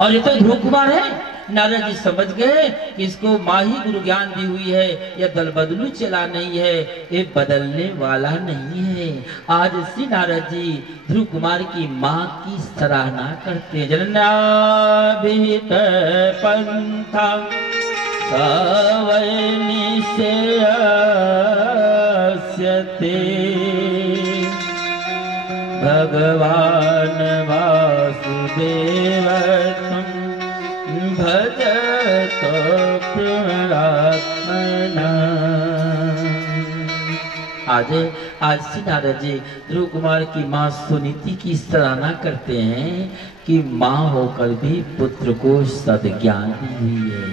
और ये तो ध्रुव कुमार है। नारद जी समझ गए कि इसको माँ ही गुरु ज्ञान दी हुई है, यह दल बदलू चला नहीं है, ये बदलने वाला नहीं है। आज श्री नारद जी ध्रुव कुमार की माँ की सराहना करते हैं। जननाभित पंथा सवैनि से भगवान वासुदेव भजत प्रेमात्मना। आज श्री नारद जी ध्रुव कुमार की माँ सुनीति की सराहना करते हैं कि माँ होकर भी पुत्र को सद्ज्ञान दी हुई है।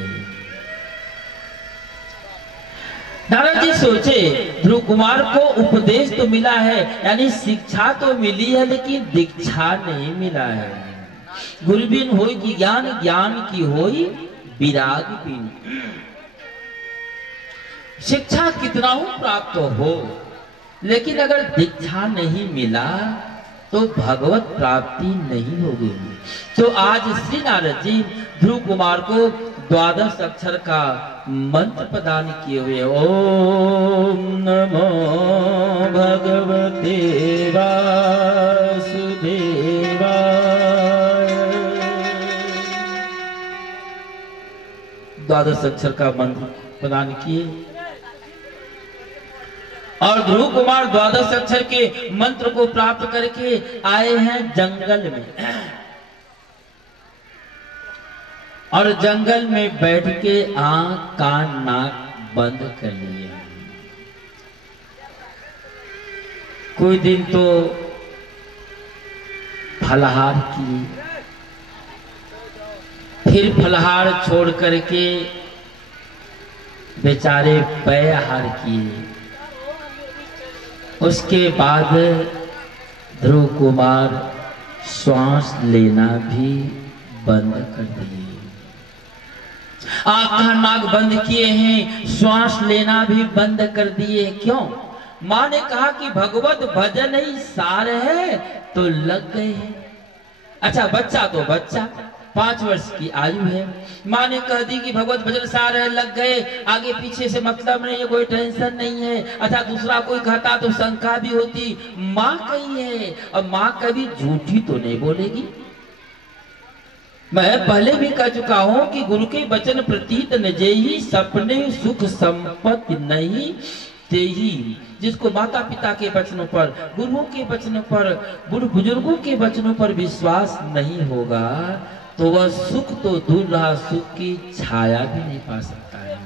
नारद जी सोचे ध्रुव कुमार को उपदेश तो मिला है, यानी शिक्षा तो मिली है, लेकिन दीक्षा नहीं मिला है। गुरु बिन होई की ज्ञान, ज्ञान की होई विराग बिन। शिक्षा कितना हो प्राप्त हो, लेकिन अगर दीक्षा नहीं मिला तो भगवत प्राप्ति नहीं होगी। तो आज श्री नारद जी ध्रुव कुमार को 12 अक्षर का मंत्र प्रदान किए हुए। ओम नमो भगवते वासुदेवाय। 12 अक्षर का मंत्र प्रदान किए और ध्रुव कुमार 12 अक्षर के मंत्र को प्राप्त करके आए हैं जंगल में, और जंगल में बैठ के आंख कान नाक बंद कर लिए। कोई दिन तो फलाहार की, फिर फलाहार छोड़ करके बेचारे पेय आहार किए। उसके बाद ध्रुव कुमार श्वास लेना भी बंद कर दिए। आंख नाक बंद किए हैं, श्वास लेना भी बंद कर दिए। क्यों? माँ ने कहा कि भगवत भजन ही सार है, तो लग गए हैं। अच्छा, बच्चा तो बच्चा 5 वर्ष की आयु है, माँ ने कह दी कि भगवत भजन सार है, लग गए, आगे पीछे से मतलब नहीं है, कोई टेंशन नहीं है। अच्छा, दूसरा कोई कहता तो शंका भी होती, माँ कही है और माँ कभी झूठी तो नहीं बोलेगी। मैं पहले भी कह चुका हूं कि गुरु के वचन प्रतीत न जेहि, सपने सुख संपत्ति नहीं तेहि। जिसको माता पिता के वचनों पर, गुरुओं के वचनों पर, बुढ़ बुजुर्गों के वचनों पर विश्वास नहीं होगा, तो वह सुख तो दूर रहा, सुख की छाया भी नहीं पा सकता है।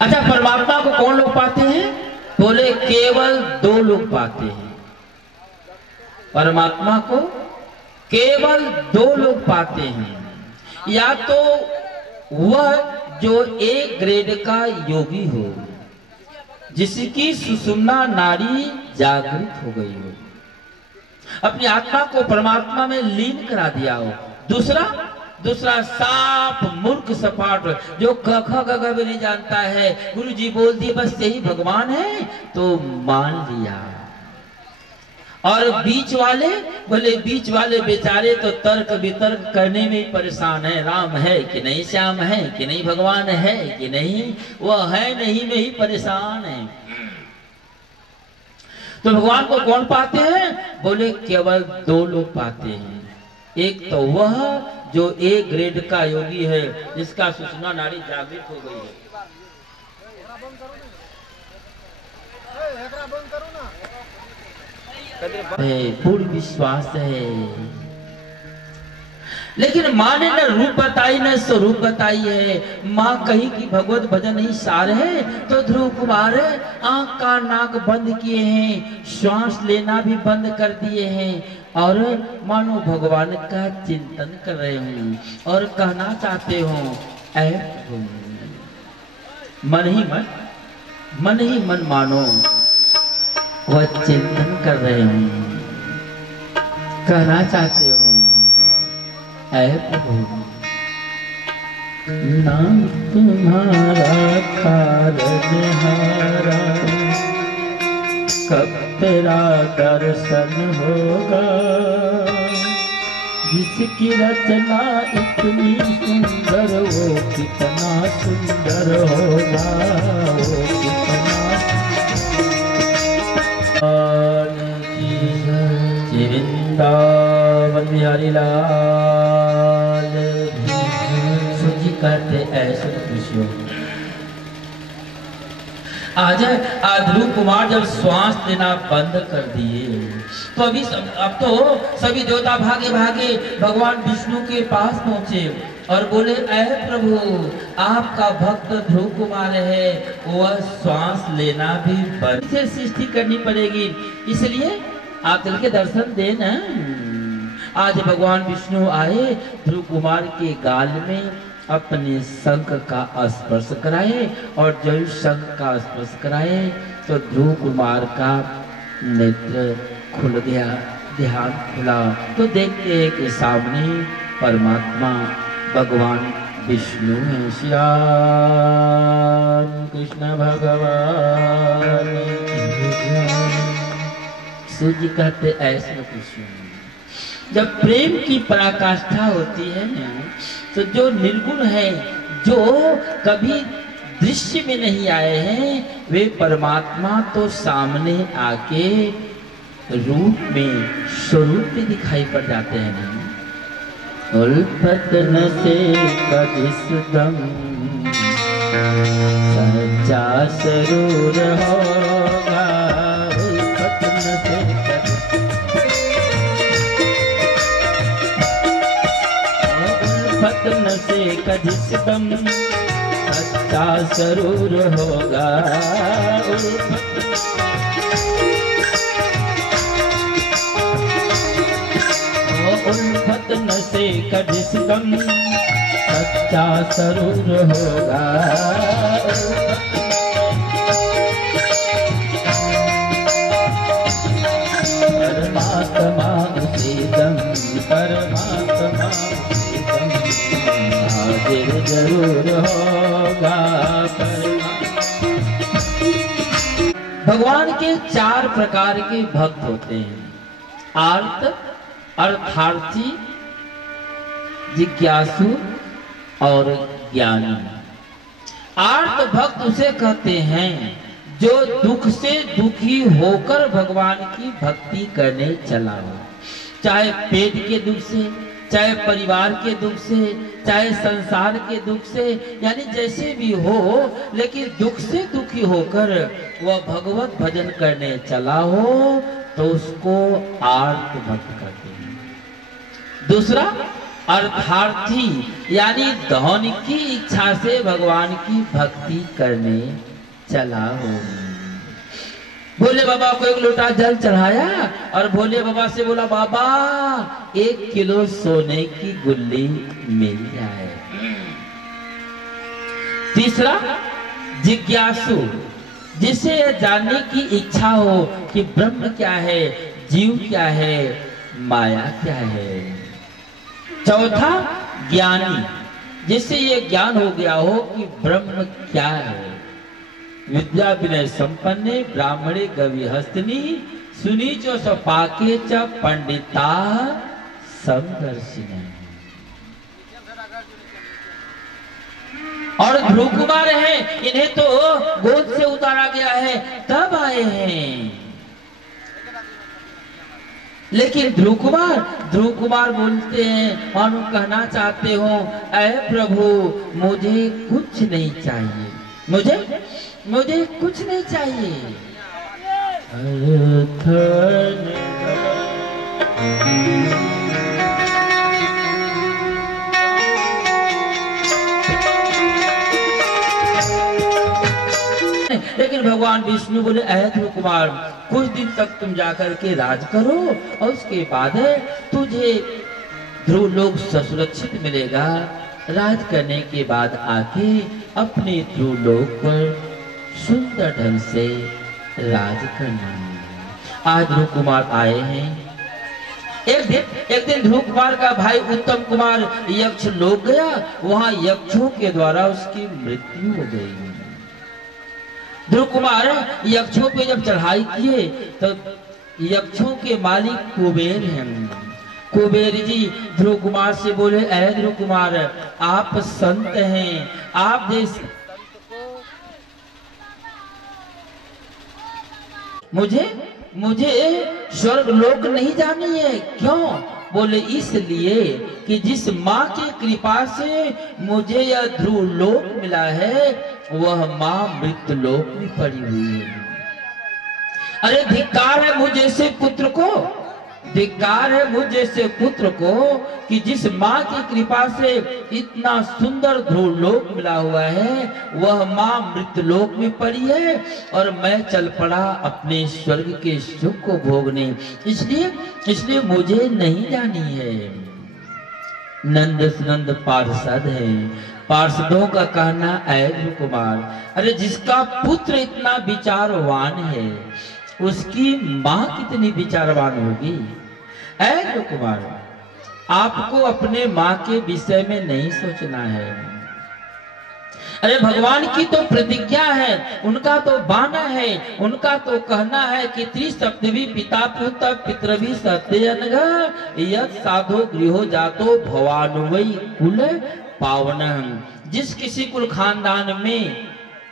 अच्छा, परमात्मा को कौन लोग पाते हैं? बोले केवल 2 लोग पाते हैं परमात्मा को, केवल 2 लोग पाते हैं। या तो वह जो एक ग्रेड का योगी हो, जिसकी सुषुम्ना नाड़ी जागृत हो गई हो, अपनी आत्मा को परमात्मा में लीन करा दिया हो। दूसरा साफ मूर्ख सपाट, जो क ख ग घ भी नहीं जानता है, गुरु जी बोल दिए बस यही भगवान है तो मान लिया। और बीच वाले बेचारे तो तर्क वितर्क करने में परेशान है। राम है कि नहीं, श्याम है कि नहीं, भगवान है कि नहीं, वह है नहीं में ही परेशान है। तो भगवान को कौन पाते हैं? बोले केवल 2 लोग पाते हैं। एक तो वह जो एक ग्रेड का योगी है, जिसका सुषुम्ना नाड़ी जागृत हो गई है, पूर्ण विश्वास है। लेकिन माँ ने न रूप बताई न स्वरूप बताई है। माँ कही कि भगवत भजन ही सार है, तो ध्रुव कुमार आंख का नाक बंद किए हैं, श्वास लेना भी बंद कर दिए हैं, और मानो भगवान का चिंतन कर रहे हूँ और कहना चाहते हो, मन ही मन मानो, वह चिंतन कर रहे हूँ, कहना चाहते हो, ऐ प्रभु नाम तुम्हारा खारजहारा, कब तेरा दर्शन होगा, जिसकी रचना इतनी सुंदर, वो कितना सुंदर होगा, वो कितना वृंदावन बिहारी लाल सुजी करते ऐसे खुशियों। आज ध्रुव कुमार जब श्वास लेना बंद कर दिए, तो अब तो सभी देवता भागे भागे भगवान विष्णु के पास पहुंचे और बोले, ऐ प्रभु आपका भक्त ध्रुव कुमार है, वह श्वास लेना भी बंद से सृष्टि करनी पड़ेगी, इसलिए आप चल के दर्शन देना। आज भगवान विष्णु आए, ध्रुव कुमार के गाल में अपने शंख का स्पर्श कराए, और जब शंख का स्पर्श कराए तो ध्रुव कुमार का नेत्र खुल गया, ध्यान खुला, तो देखते हैं कि सामने परमात्मा भगवान विष्णु है। श्री कृष्ण भगवान सूजी कहते ऐसे कृष्ण। जब प्रेम की पराकाष्ठा होती है ना, तो जो निर्गुण है, जो कभी दृश्य में नहीं आए हैं, वे परमात्मा तो सामने आके रूप में, स्वरूप में दिखाई पड़ जाते हैं ना। उल्फत न से कदिस दम सच्चा सरूर होगा। उल्फत न से उल्फत न से कदिस दम सच्चा सरूर होगा। उल्फत न से कदिसम सच्चा सरूर होगा। परमात्मा उसेदम, परमात्मा उसेदम हाजिर जरूर होगा। भगवान के 4 प्रकार के भक्त होते हैं, आर्त, अर्थार्थी, जिज्ञासु और ज्ञानी। आर्त भक्त उसे कहते हैं जो दुख से दुखी होकर भगवान की भक्ति करने चला हो, चाहे पेट के दुख से, चाहे परिवार के दुख से, चाहे संसार के दुख से, यानी जैसे भी हो, लेकिन दुख से दुखी होकर वह भगवत भजन करने चला हो तो उसको आर्त भक्त कहते हैं। दूसरा अर्थार्थी, यानी धन की इच्छा से भगवान की भक्ति करने चला हो। भोले बाबा को 1 लोटा जल चढ़ाया और भोले बाबा से बोला, बाबा 1 किलो सोने की गुल्ली मिल जाए। तीसरा जिज्ञासु, जिसे जानने की इच्छा हो कि ब्रह्म क्या है, जीव क्या है, माया क्या है। चौथा ज्ञानी, जिससे ये ज्ञान हो गया हो कि ब्रह्म क्या है। विद्या विनय संपन्ने ब्राह्मणे गविहस्तिनी सुनी चो सपाके च पंडिता समदर्शिने। और ध्रुव कुमार है, इन्हें तो गोद से उतारा गया है तब आए हैं। लेकिन ध्रुव कुमार बोलते हैं और कहना चाहते हो, ऐ प्रभु मुझे कुछ नहीं चाहिए, मुझे कुछ नहीं चाहिए। लेकिन भगवान विष्णु बोले, ऐ ध्रुव कुमार कुछ दिन तक तुम जाकर के राज करो और उसके बाद तुझे ध्रुव लोक सुरक्षित मिलेगा। राज करने के बाद आके अपने ध्रुव लोक पर सुंदर ढंग से राज करना। आज ध्रुव कुमार आए हैं। एक दिन ध्रुव कुमार का भाई उत्तम कुमार यक्ष लोक गया, वहां यक्षों के द्वारा उसकी मृत्यु हो गई। ध्रुव कुमार यक्षों पे जब चढ़ाई किए तो यक्षों के मालिक कुबेर हैं। कुबेर जी ध्रुव कुमार से बोले, ऐ ध्रुव कुमार आप संत हैं, आप जैसे मुझे स्वर्ग लोक नहीं जानी है। क्यों? बोले इसलिए कि जिस माँ की कृपा से मुझे यह ध्रुव लोक मिला है, वह माँ मृत्यु लोक में पड़ी हुई है। अरे धिक्कार है मुझ जैसे पुत्र को, धिक्कार है मुझ जैसे पुत्र को कि जिस माँ की कृपा से इतना सुंदर ध्रुव लोक मिला हुआ है, वह माँ मृत्यु लोक में पड़ी है और मैं चल पड़ा अपने स्वर्ग के सुख को भोगने। इसलिए मुझे नहीं जानी है। नंद सुनंद पार्षद है। पार्षदों का कहना है ध्रुव कुमार, अरे जिसका पुत्र इतना विचारवान है उसकी मां कितनी विचारवान होगी। ऐ ध्रुव कुमार, आपको अपने मां के विषय में नहीं सोचना है। अरे भगवान की तो प्रतिज्ञा है, उनका तो बाना है, उनका तो कहना है कि त्रिसप्तमी पिता पुत्र पितृवी सत्यनघ यत् साधो गृहो जातो भवानुवै कुल पावनम। जिस किसी कुल खानदान में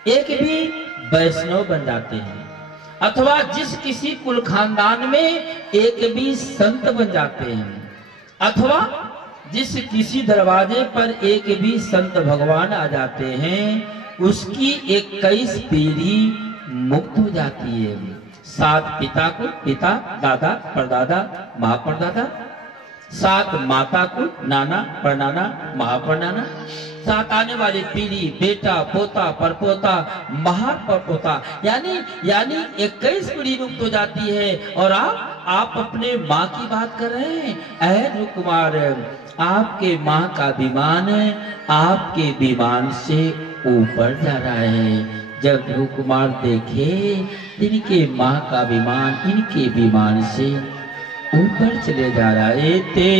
एक भी वैष्णव बन जाते हैं, अथवा जिस किसी कुल खानदान में एक भी संत बन जाते हैं, अथवा जिस किसी दरवाजे पर एक भी संत भगवान आ जाते हैं, उसकी 21 पीढ़ी मुक्त हो जाती है। 7 पिता को पिता, दादा, परदादा, महापरदादा, 7 माता को नाना, परनाना, महापरनाना, 7 आने वाली पीढ़ी बेटा, पोता, परपोता, महापरपोता, यानी 21 पीढ़ी मुक्त हो जाती है। और आप अपने माँ की बात कर रहे हैं। ऐ ध्रुव कुमार, आपके माँ का विमान आपके विमान से ऊपर जा रहा है। जब ध्रुव कुमार देखे इनके माँ का विमान इनके विमान से ऊपर चले जा रहा है। ते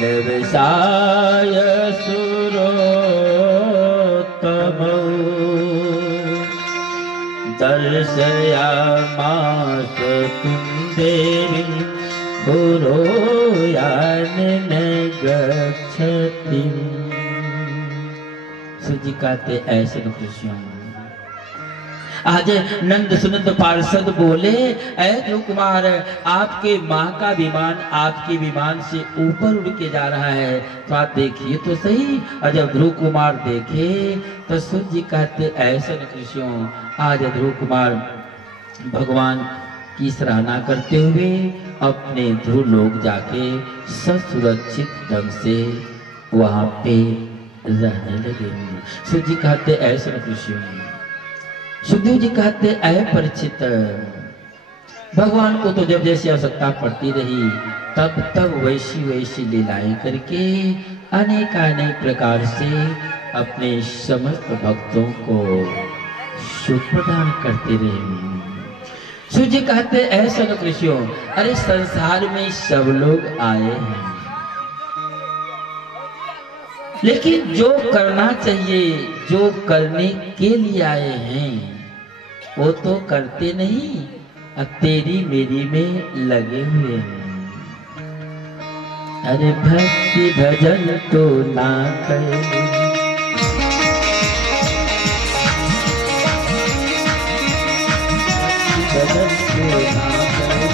व्यवसाय सुरोत्तमौ दर्शयामास कुन्देवी पुरोयान न गच्छति। सूजी कहते ऐसे खुशियों। आज नंद सुनंद पार्षद बोले, ऐ ध्रुव कुमार, आपके माँ का विमान आपके विमान से ऊपर उड़ के जा रहा है, तो आप देखिए तो सही। और जब ध्रुव कुमार देखे तो सूर्य जी कहते ऐसे खुशियों। आज ध्रुव कुमार भगवान की सराहना करते हुए अपने ध्रुव लोग जाके सुरक्षित ढंग से वहां पे रहने लगे। सूर्य जी कहते ऐसे खुशियों। सुखदेव जी कहते ऐ परिचित, भगवान को तो जब जैसी आवश्यकता पड़ती रही तब तब वैसी लीलाएं करके अनेक प्रकार से अपने समस्त भक्तों को सुख प्रदान करते रहे। सूर्य कहते ऐसे ऋषियों, अरे संसार में सब लोग आए हैं, लेकिन जो करना चाहिए, जो करने के लिए आए हैं वो तो करते नहीं, तेरी मेरी में लगे हुए हैं। अरे भक्ति भजन तो ना करे, भजन तो ना करे,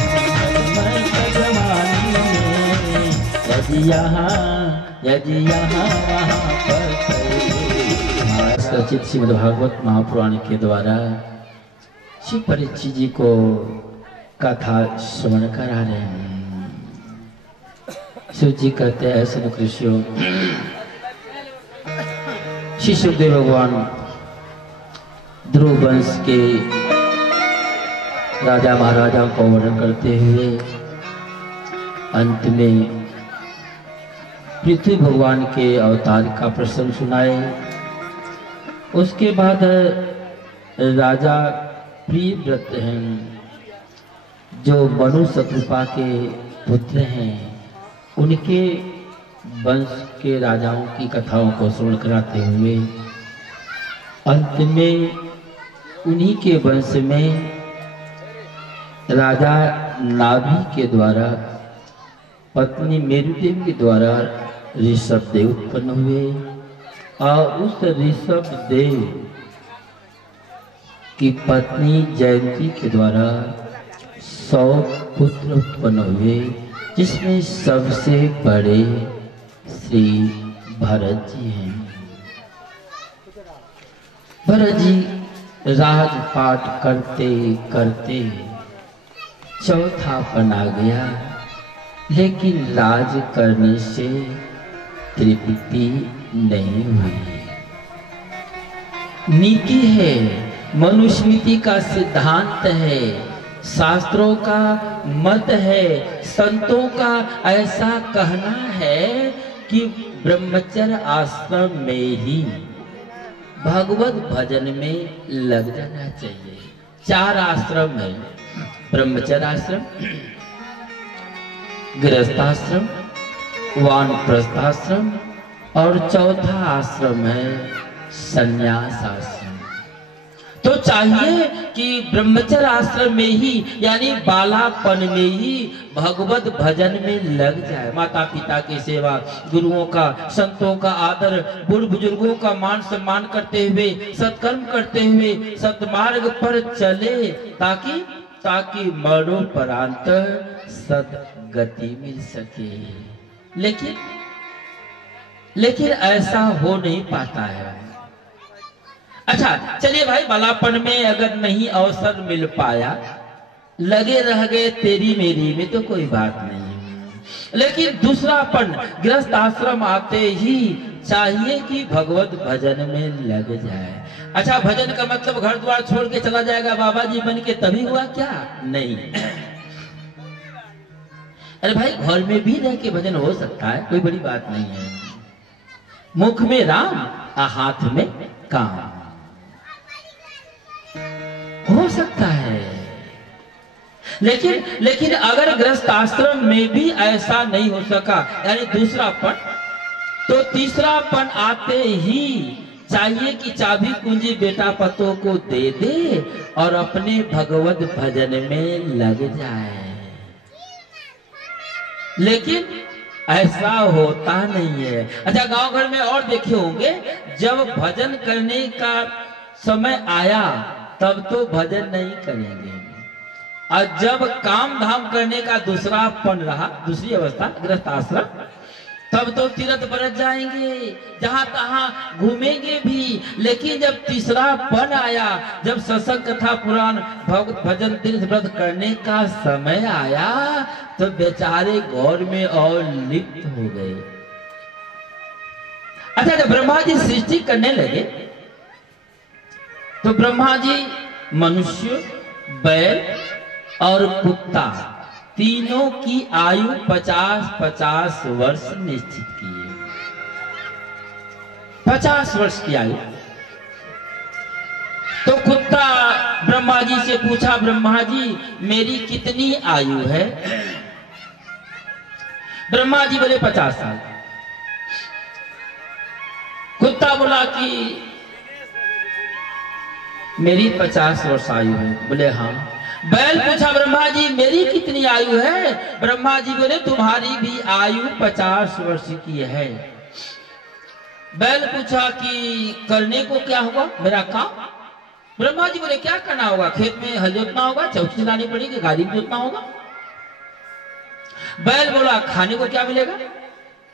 यदि यहाँ वहाँ पर रचित श्रीमद् भागवत महापुराण के द्वारा श्री परीक्षित जी को कथा श्रवण करा रहे हैं। शिव जी कहते हैं ऐसे ऋषियों, श्री सुखदेव भगवान ध्रुव वंश के राजा महाराजाओं को वर्णन करते हुए अंत में पृथ्वी भगवान के अवतार का प्रसंग सुनाए। उसके बाद राजा प्रियव्रत हैं, जो मनु शत्रुपा के पुत्र हैं, उनके वंश के राजाओं की कथाओं को श्रवण कराते हुए अंत में उन्हीं के वंश में राजा नाभि के द्वारा पत्नी मेरुदेव के द्वारा ऋषभ देव उत्पन्न हुए और उस ऋषभ देव की पत्नी जयंती के द्वारा 100 पुत्र उत्पन्न हुए, जिसमें सबसे बड़े श्री भरत जी हैं। भरत जी राजपाट करते करते चौथा बना गया, लेकिन राज करने से तृप्ति नहीं हुई। नीति है, मनुस्मृति का सिद्धांत है, शास्त्रों का मत है, संतों का ऐसा कहना है कि ब्रह्मचर्य आश्रम में ही भगवत भजन में लग जाना चाहिए। 4 आश्रम है, ब्रह्मचर्य आश्रम, गृहस्थाश्रम, वानप्रस्थाश्रम और चौथा आश्रम है संन्यास आश्रम। तो चाहिए कि ब्रह्मचर्य आश्रम में ही यानी बालापन में ही भगवत भजन में लग जाए। माता पिता की सेवा, गुरुओं का, संतों का आदर, बुढ़ बुजुर्गों का मान सम्मान करते हुए, सत्कर्म करते हुए सत्मार्ग पर चले, ताकि मरणोपरांत सद्गति मिल सके। लेकिन ऐसा हो नहीं पाता है। अच्छा चलिए भाई, बालापन में अगर नहीं अवसर मिल पाया, लगे रह गए तेरी मेरी में, तो कोई बात नहीं। लेकिन दूसरापन, गृहस्थ आश्रम आते ही चाहिए कि भगवत भजन में लग जाए। अच्छा, भजन का मतलब घर द्वार छोड़ के चला जाएगा बाबा जी बन के तभी हुआ क्या? नहीं। अरे भाई, घर में भी रह के भजन हो सकता है, कोई बड़ी बात नहीं है। मुख में राम, हाथ में काम, हो सकता है। लेकिन अगर गृहस्थ आश्रम में भी ऐसा नहीं हो सका, यानी दूसरापन, तो तीसरापन आते ही चाहिए कि चाबी कुंजी बेटा पतों को दे दे और अपने भगवत भजन में लग जाए। लेकिन ऐसा होता नहीं है। अच्छा, गांव घर में और देखे होंगे, जब भजन करने का समय आया तब तो भजन नहीं करेंगे, और जब काम धाम करने का दूसरापन रहा, दूसरी अवस्था गृहस्थ आश्रम, तब तो तीर्थ बरत जाएंगे, जहां तहां घूमेंगे भी। लेकिन जब तीसरापन आया, जब सत्संग कथा पुराण भगवत भजन तीर्थ व्रत करने का समय आया, तो बेचारे गौर में और लिप्त हो गए। अच्छा, जब ब्रह्मा जी सृष्टि करने लगे तो ब्रह्मा जी मनुष्य, बैल और कुत्ता तीनों की आयु 50-50 वर्ष निश्चित किए। 50 वर्ष की आयु। तो कुत्ता ब्रह्मा जी से पूछा, ब्रह्मा जी मेरी कितनी आयु है? ब्रह्मा जी बोले 50 साल। कुत्ता बोला कि मेरी 50 वर्ष आयु है। बोले हाँ। बैल पूछा, ब्रह्मा जी मेरी कितनी आयु है? ब्रह्मा जी बोले तुम्हारी भी आयु 50 वर्ष की है। बैल पूछा कि करने को क्या होगा मेरा काम? ब्रह्मा जी बोले क्या करना होगा? खेत में हल जोतना होगा, चौकी चलानी पड़ेगी, गाड़ी में जोतना होगा। बैल बोला खाने को क्या मिलेगा?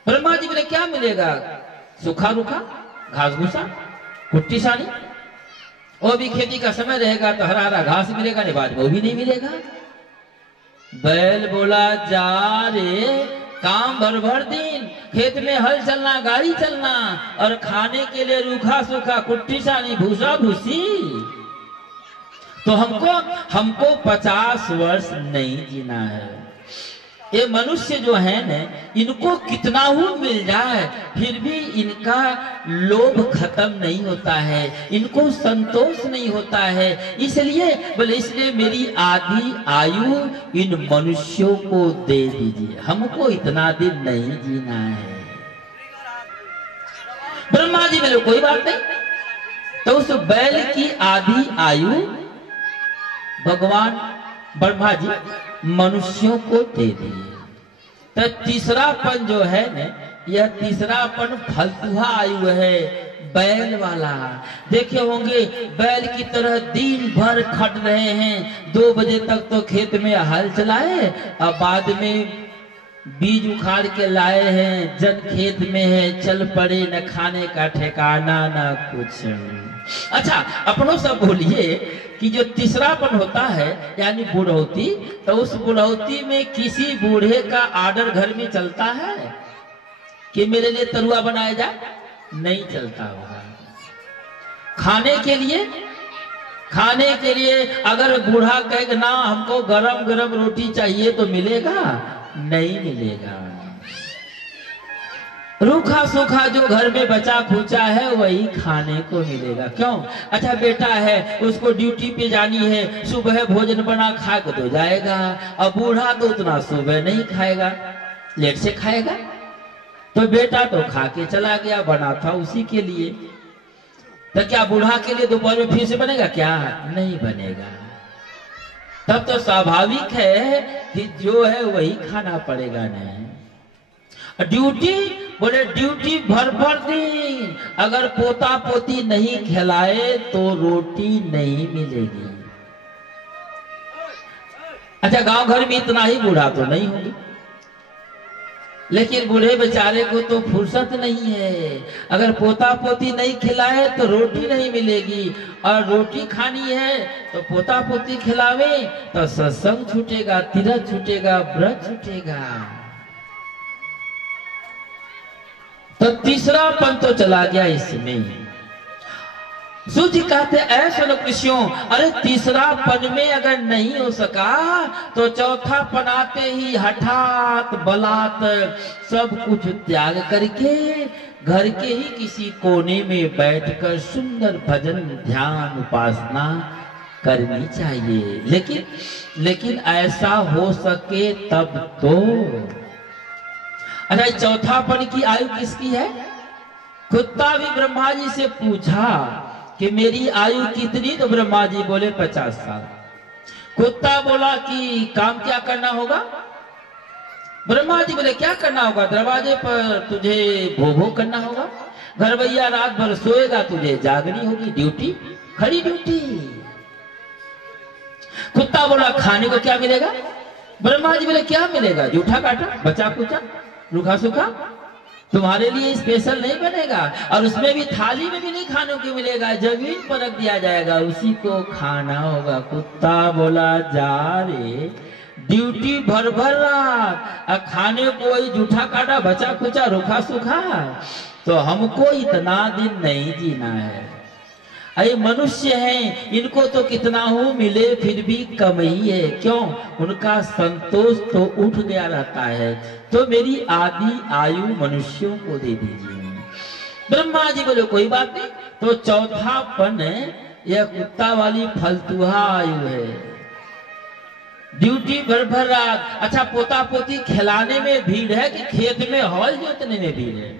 ब्रह्मा जी बोले क्या मिलेगा? सूखा रूखा, घास भूसा, कुट्टी सानी। वो भी खेती का समय रहेगा तो हरा हरा घास मिलेगा, नहीं बाद में वो भी नहीं मिलेगा। बैल बोला जा रे, काम भर भर दिन खेत में हल चलना, गाड़ी चलना, और खाने के लिए रूखा सूखा, कुट्टी सानी, भूसा भूसी। तो हमको 50 वर्ष नहीं जीना है। ये मनुष्य जो है न, इनको कितना ही मिल जाए फिर भी इनका लोभ खत्म नहीं होता है, इनको संतोष नहीं होता है। इसलिए मेरी आधी आयु इन मनुष्यों को दे दीजिए, हमको इतना दिन नहीं जीना है। ब्रह्मा जी बोले कोई बात नहीं। तो उस बैल की आधी आयु भगवान ब्रह्मा जी मनुष्यों को दे दिए। तो तीसरापन जो है न, यह तीसरापन फलतुहा आयु है, बैल वाला। देखे होंगे बैल की तरह दिन भर खट रहे हैं, 2 बजे तक तो खेत में हल चलाए और बाद में बीज उखाड़ के लाए हैं, जन खेत में है, चल पड़े, न खाने का ठिकाना न कुछ। अच्छा, अपनों सब बोलिए कि जो तीसरापन होता है यानी बुढ़ौती, तो उस बुढ़ौती में किसी बूढ़े का आर्डर घर में चलता है कि मेरे लिए तरुआ बनाया जाए? नहीं चलता होगा। खाने के लिए अगर बूढ़ा कहेगा ना हमको गरम गरम रोटी चाहिए तो मिलेगा? नहीं मिलेगा। रूखा सूखा जो घर में बचा खुचा है वही खाने को मिलेगा। क्यों? अच्छा बेटा है उसको ड्यूटी पे जानी है, सुबह भोजन बना खा के तो जाएगा। अब बूढ़ा तो उतना सुबह नहीं खाएगा, लेट से खाएगा। तो बेटा तो खा के चला गया, बना था उसी के लिए। तो क्या बूढ़ा के लिए दोपहर में फिर से बनेगा? क्या नहीं बनेगा। तब तो स्वाभाविक है कि जो है वही खाना पड़ेगा। नहीं ड्यूटी, बोले ड्यूटी भर भर दिन अगर पोता पोती नहीं खिलाए तो रोटी नहीं मिलेगी। अच्छा गांव घर में इतना ही बूढ़ा तो नहीं होगी, लेकिन बूढ़े बेचारे को तो फुर्सत नहीं है। अगर पोता पोती नहीं खिलाए तो रोटी नहीं मिलेगी, और रोटी खानी है तो पोता पोती खिलावे तो सत्संग छूटेगा, तीरथ छूटेगा, व्रत छूटेगा। तो तीसरा पन तो चला गया इसमें। सूजी कहते ऐसा ऋषियों, अरे तीसरा पन में अगर नहीं हो सका तो चौथा पन आते ही हठात बलात् सब कुछ त्याग करके घर के ही किसी कोने में बैठकर सुंदर भजन ध्यान उपासना करनी चाहिए। लेकिन ऐसा हो सके तब तो। अच्छा चौथा पन की आयु किसकी है? कुत्ता भी ब्रह्मा जी से पूछा कि मेरी आयु कितनी? तो ब्रह्मा जी बोले 50 साल। कुत्ता बोला कि काम क्या करना होगा? ब्रह्मा जी बोले क्या करना होगा? दरवाजे पर तुझे भोभो करना होगा, घर भैया रात भर सोएगा, तुझे जागनी होगी, ड्यूटी, खड़ी ड्यूटी। कुत्ता बोला खाने को क्या मिलेगा? ब्रह्मा जी बोले क्या मिलेगा? जूठा काटा, बचा कुचा, रूखा सूखा, तुम्हारे लिए स्पेशल नहीं बनेगा, और उसमें भी थाली में भी नहीं खाने को मिलेगा, जमीन पर रख दिया जाएगा, उसी को खाना होगा। कुत्ता बोला जा रे, ड्यूटी भर भर रात, अब खाने को वही जूठा काटा, बचा कुचा, रूखा सूखा, तो हमको इतना दिन नहीं जीना है। अरे मनुष्य हैं, इनको तो कितना हो मिले फिर भी कम ही है। क्यों? उनका संतोष तो उठ गया रहता है। तो मेरी आधी आयु मनुष्यों को दे दीजिए। ब्रह्मा जी बोले कोई बात नहीं। तो चौथा पन यह कुत्ता वाली फलतुहा आयु है, ड्यूटी भर भर रात। अच्छा पोता पोती खिलाने में भीड़ है कि खेत में हल जोतने में भीड़ है?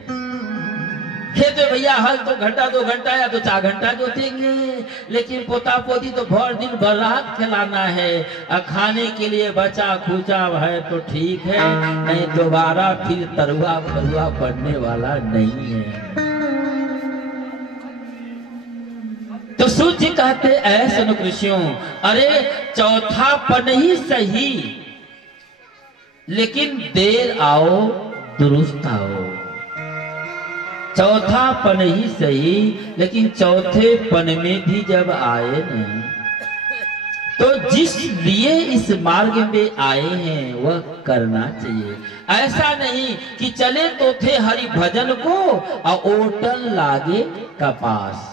खेत में भैया हल तो घंटा 2 घंटा या तो 4 घंटा जोतेंगे, लेकिन पोता पोती तो भर दिन भर रात खिलाना है। खाने के लिए बचा खुचा है तो ठीक है, नहीं दोबारा फिर तरुआ फरुआ पड़ने वाला नहीं है। तो सूर्य कहते ऐसे ऋषियों, अरे चौथा पन ही सही, लेकिन देर आओ दुरुस्त आओ। चौथा पन ही सही, लेकिन चौथे पन में भी जब आए न, तो जिस लिए इस मार्ग में आए हैं वह करना चाहिए। ऐसा नहीं कि चले तो थे हरि भजन को और ओटन लागे कपास।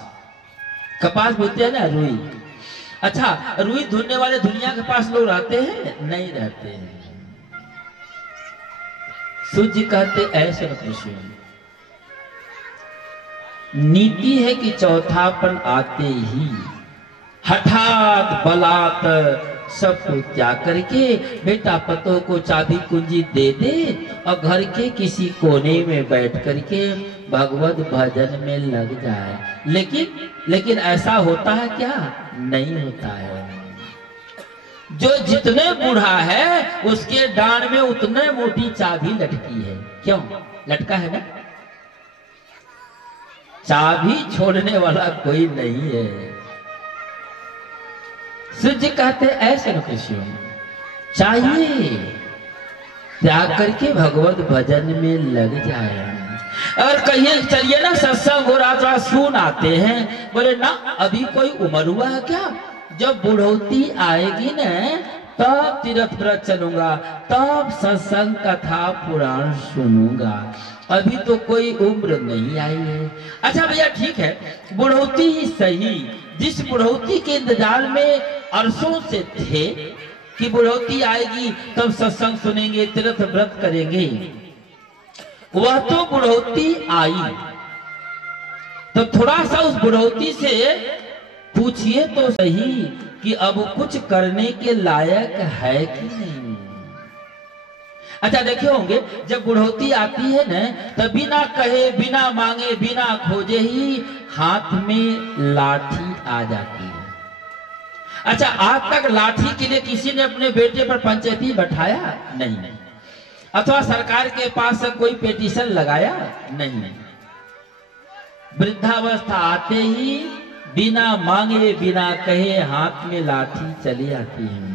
कपास बोलते हैं ना रुई। अच्छा रुई धुलने वाले दुनिया के पास लोग रहते हैं? नहीं रहते हैं। सूर्य कहते ऐसे कृष्ण, नीति है कि चौथापन आते ही हठात बलात् सब कुछ त्याग करके बेटा पतों को चाबी कुंजी दे दे और घर के किसी कोने में बैठ करके भगवत भजन में लग जाए। लेकिन ऐसा होता है क्या? नहीं होता है। जो जितने बूढ़ा है उसके डांड में उतने मोटी चाबी लटकी है। क्यों लटका है ना? चाबी छोड़ने वाला कोई नहीं है। सूर्य कहते ऐसे कृष्ण चाहिए त्याग करके भगवत भजन में लग जाए। और कहिए चलिए ना सत्संग हो रहा, थोड़ा सुन आते हैं। बोले ना अभी कोई उम्र हुआ है क्या? जब बुढ़ौती आएगी ना तब तीर्थ व्रत चलूंगा, तब सत्संग कथा पुराण सुनूंगा, अभी तो कोई उम्र नहीं आई है। अच्छा भैया ठीक है, बुढ़ौती ही सही, जिस बुढ़ौती के इंतजार में अरसों से थे कि बुढ़ौती आएगी तब सत्संग सुनेंगे, तीर्थ व्रत करेंगे, वह तो बुढ़ौती आई। तो थोड़ा सा उस बुढ़ौती से पूछिए तो सही कि अब कुछ करने के लायक है कि नहीं। अच्छा देखे होंगे जब बुढ़ौती आती है ना, तब बिना कहे, बिना मांगे, बिना खोजे ही हाथ में लाठी आ जाती है। अच्छा, आज तक लाठी के लिए किसी ने अपने बेटे पर पंचायती बैठाया नहीं, अथवा सरकार के पास से कोई पिटीशन लगाया नहीं। वृद्धावस्था आते ही बिना मांगे, बिना कहे हाथ में लाठी चली आती है।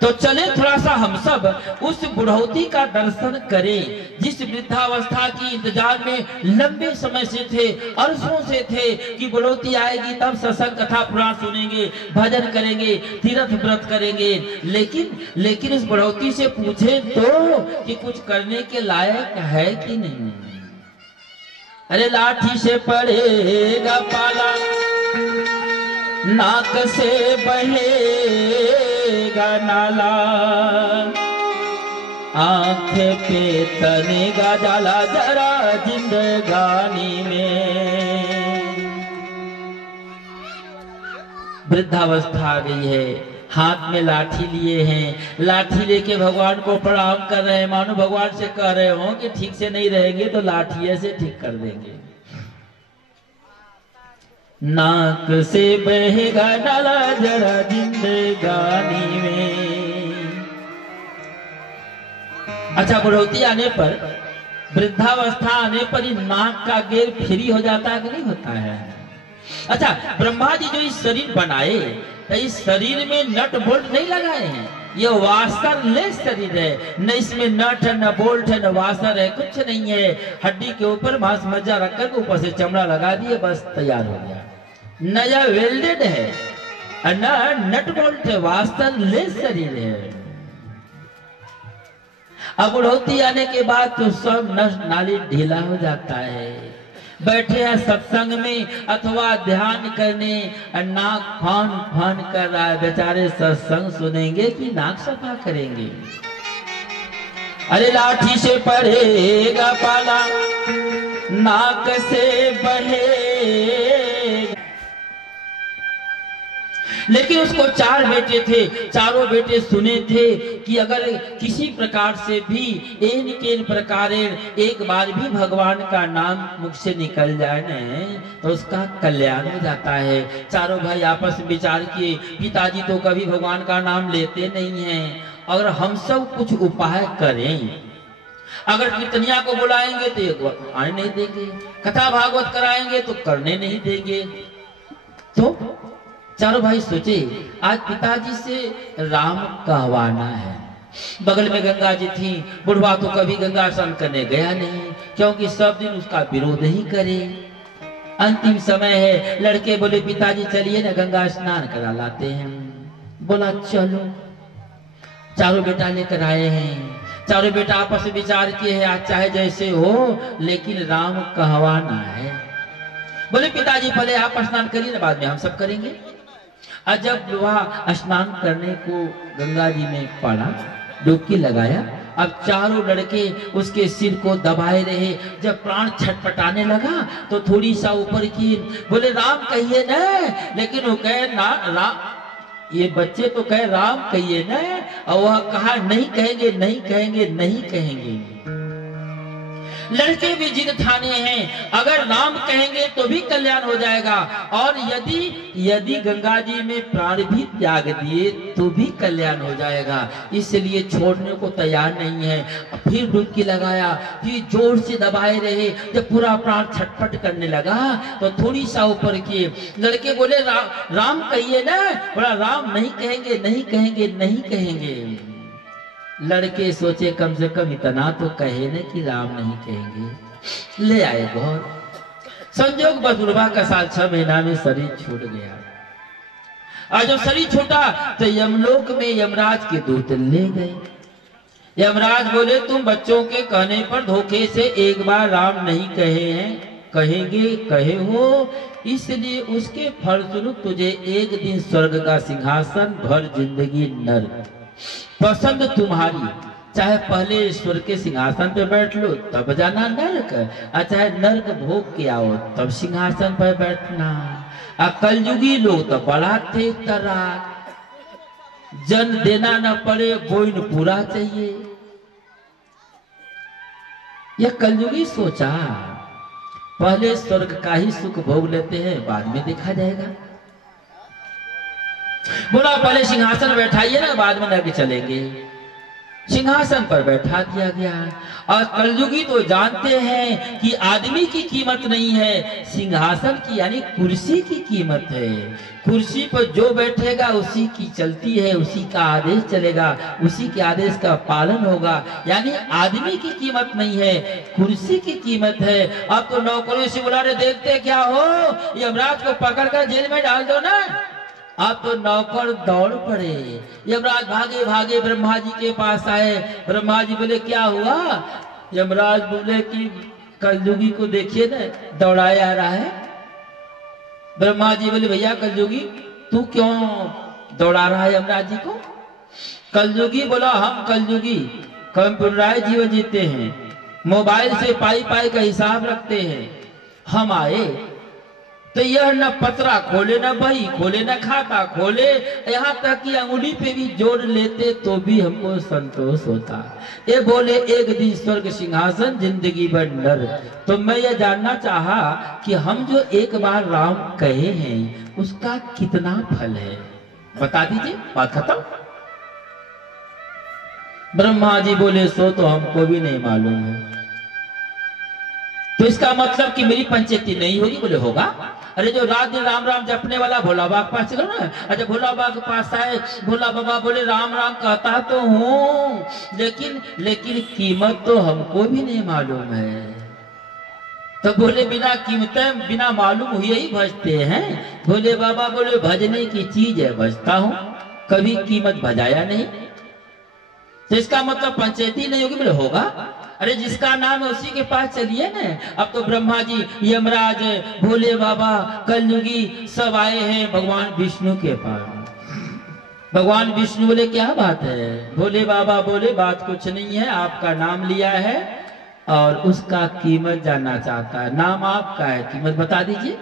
तो चले थोड़ा सा हम सब उस बुढ़ौती का दर्शन करें, जिस वृद्धावस्था की इंतजार में लंबे समय से थे, अरसों से थे कि बुढ़ौती आएगी तब सत्संग कथा पुराण सुनेंगे, भजन करेंगे, तीर्थ व्रत करेंगे। लेकिन इस बुढ़ौती से पूछे तो कि कुछ करने के लायक है कि नहीं। अरे लाठी से पड़ेगा पाला, नाक से बहेगा नाला, आंख पे तनेगा जाला जरा जिंदगानी में। वृद्धावस्था आ गई है, हाथ में लाठी लिए हैं, लाठी लेके भगवान को प्रणाम कर रहे हैं, मानो भगवान से कह रहे हो कि ठीक से नहीं रहेंगे तो लाठी से ठीक कर देंगे। नाक से बहेगा नाला जरा जिंदगानी में। अच्छा, बुढ़ौती आने पर, वृद्धावस्था आने पर ही नाक का गेर फ्री हो जाता है कि नहीं होता है। अच्छा, ब्रह्मा जी जो इस शरीर बनाए तो इस शरीर में नट बोल्ट नहीं लगाए हैं, ये वास्तरलेस शरीर है, न इसमें नट है, न बोल्ट है, न वास्तर है, कुछ नहीं है। हड्डी के ऊपर मांस मज्जा रखकर ऊपर से चमड़ा लगा दिए, बस तैयार हो गया। नया वेल्डेड है, न नट बोल्ट है, वास्तरलेस शरीर है। अब बुढ़ौती आने के बाद तो सब नस नाली ढीला हो जाता है। बैठे हैं सत्संग में अथवा ध्यान करने, नाक फान फान कर रहा है, बेचारे सत्संग सुनेंगे कि नाक सफा करेंगे। अरे लाठी से पड़ेगा पाला, नाक से बहेगा। लेकिन उसको 4 बेटे थे, चारों बेटे सुने थे कि अगर किसी प्रकार से भी एन प्रकार एक बार भी भगवान का नाम मुख से निकल जाए न तो उसका कल्याण हो जाता है। चारों भाई आपस में विचार किए, पिताजी तो कभी भगवान का नाम लेते नहीं हैं, अगर हम सब कुछ उपाय करें, अगर कीर्तनिया को बुलाएंगे तो एक आने नहीं देंगे, कथा भागवत कराएंगे तो करने नहीं देंगे। तो चारों भाई सोचे आज पिताजी से राम कहवाना है। बगल में गंगा जी थी, बुढ़वा तो कभी गंगा स्नान करने गया नहीं, क्योंकि सब दिन उसका विरोध ही करे। अंतिम समय है, लड़के बोले पिताजी चलिए ना गंगा स्नान करा लाते हैं। बोला चलो। चारों बेटा लेकर आए हैं, चारों बेटा आपस में विचार किए हैं आज चाहे जैसे हो लेकिन राम कहवाना है। बोले पिताजी पहले आप स्नान करिए ना, बाद में हम सब करेंगे। जब वह स्नान करने को गंगा जी में पड़ा, डुबकी लगाया, अब चारों लड़के उसके सिर को दबाए रहे। जब प्राण छटपटाने लगा तो थोड़ी सा ऊपर की, बोले राम कहिए न, लेकिन वो कहे ना राम, ये बच्चे तो कहे राम कहिए न, और वह कहा नहीं कहेंगे, नहीं कहेंगे, नहीं कहेंगे। लड़के भी जिद ठाने हैं, अगर राम कहेंगे तो भी कल्याण हो जाएगा, और यदि गंगा जी में प्राण भी त्याग दिए तो भी कल्याण हो जाएगा, इसलिए छोड़ने को तैयार नहीं है। फिर डुबकी लगाया, फिर जोर से दबाए रहे। जब पूरा प्राण छटपट करने लगा तो थोड़ी सा ऊपर किए। लड़के बोले राम कहिए ना, बोला राम नहीं कहेंगे, नहीं कहेंगे, नहीं कहेंगे। लड़के सोचे कम से कम इतना तो कहे न कि राम नहीं कहेंगे। ले आए गौर, संजोग बजुर्बा का साल 6 महीना में शरीर छूट गया। और जब शरीर छूटा तो यमलोक में यमराज के दूत ले गए। यमराज बोले तुम बच्चों के कहने पर धोखे से एक बार राम नहीं कहे हैं, कहेंगे कहे हो, इसलिए उसके फलस्वरूप तुझे एक दिन स्वर्ग का सिंहासन, भर जिंदगी नर्क। पसंद तुम्हारी, चाहे पहले ईश्वर के सिंहासन पे बैठ लो तब जाना नर्क, और चाहे नर्क भोग के आओ तब सिंहासन पर बैठना। कलयुगी लोग तो बड़ा तेज तराक, जन देना न पड़े बोइन पूरा चाहिए। यह कलयुगी सोचा, पहले स्वर्ग का ही सुख भोग लेते हैं, बाद में देखा जाएगा। बोला पहले सिंहासन बैठाइए ना, बाद में नर्क चलेंगे। सिंहासन पर बैठा दिया गया। और कलयुगी तो जानते हैं कि आदमी की कीमत नहीं है, सिंहासन की यानी कुर्सी की कीमत है। कुर्सी पर जो बैठेगा उसी की चलती है, उसी का आदेश चलेगा, उसी के आदेश का पालन होगा। यानी आदमी की कीमत नहीं है, कुर्सी की कीमत है। अब तो नौकरों से बुला रहे, देखते क्या हो, यमराज को पकड़कर जेल में डाल दो ना। अब तो नौकर दौड़ पड़े, यमराज भागे भागे ब्रह्मा जी के पास आए। ब्रह्मा जी बोले क्या हुआ? यमराज बोले कि कलयुगी को देखिए ना, दौड़ाया आ रहा है। ब्रह्मा जी बोले भैया कलयुगी तू क्यों दौड़ा रहा है यमराज जी को? कलयुगी बोला हम कलयुगी कंप्यूटराइज जीवन जीते हैं, मोबाइल से पाई पाई का हिसाब रखते हैं। हम आए तो यह न पतरा खोले, न बही खोले, न खाता खोले, यहाँ तक कि अंगुली पे भी जोड़ लेते तो भी हमको संतोष होता। ये बोले एक दिन स्वर्ग सिंहासन, जिंदगी भर नर्क। तो मैं ये जानना चाहा कि हम जो एक बार राम कहे हैं उसका कितना फल है, बता दीजिए, बात खत्म। ब्रह्मा जी बोले सो तो हमको भी नहीं मालूम है। तो इसका मतलब कि मेरी पंचायती नहीं होगी? बोले होगा। अरे जो रात दिन राम राम जपने वाला भोला बाबा के पास चलो ना। अच्छा भोला बाबा के पास आए, भोला बाबा बोले राम राम कहता तो हूँ, लेकिन कीमत तो हमको भी नहीं मालूम है। तो बोले बिना कीमतें बिना मालूम हुए ही भजते हैं। भोले बाबा बोले भजने की चीज है, भजता हूँ, कभी कीमत भजाया नहीं। तो इसका मतलब पंचायती नहीं होगी? बोले होगा। अरे जिसका नाम है उसी के पास चलिए ना। अब तो ब्रह्मा जी, यमराज, भोले बाबा, कलयुगी सब आए हैं भगवान विष्णु के पास। भगवान विष्णु बोले क्या बात है? भोले बाबा बोले बात कुछ नहीं है, आपका नाम लिया है और उसका कीमत जानना चाहता है। नाम आपका है, कीमत बता दीजिए।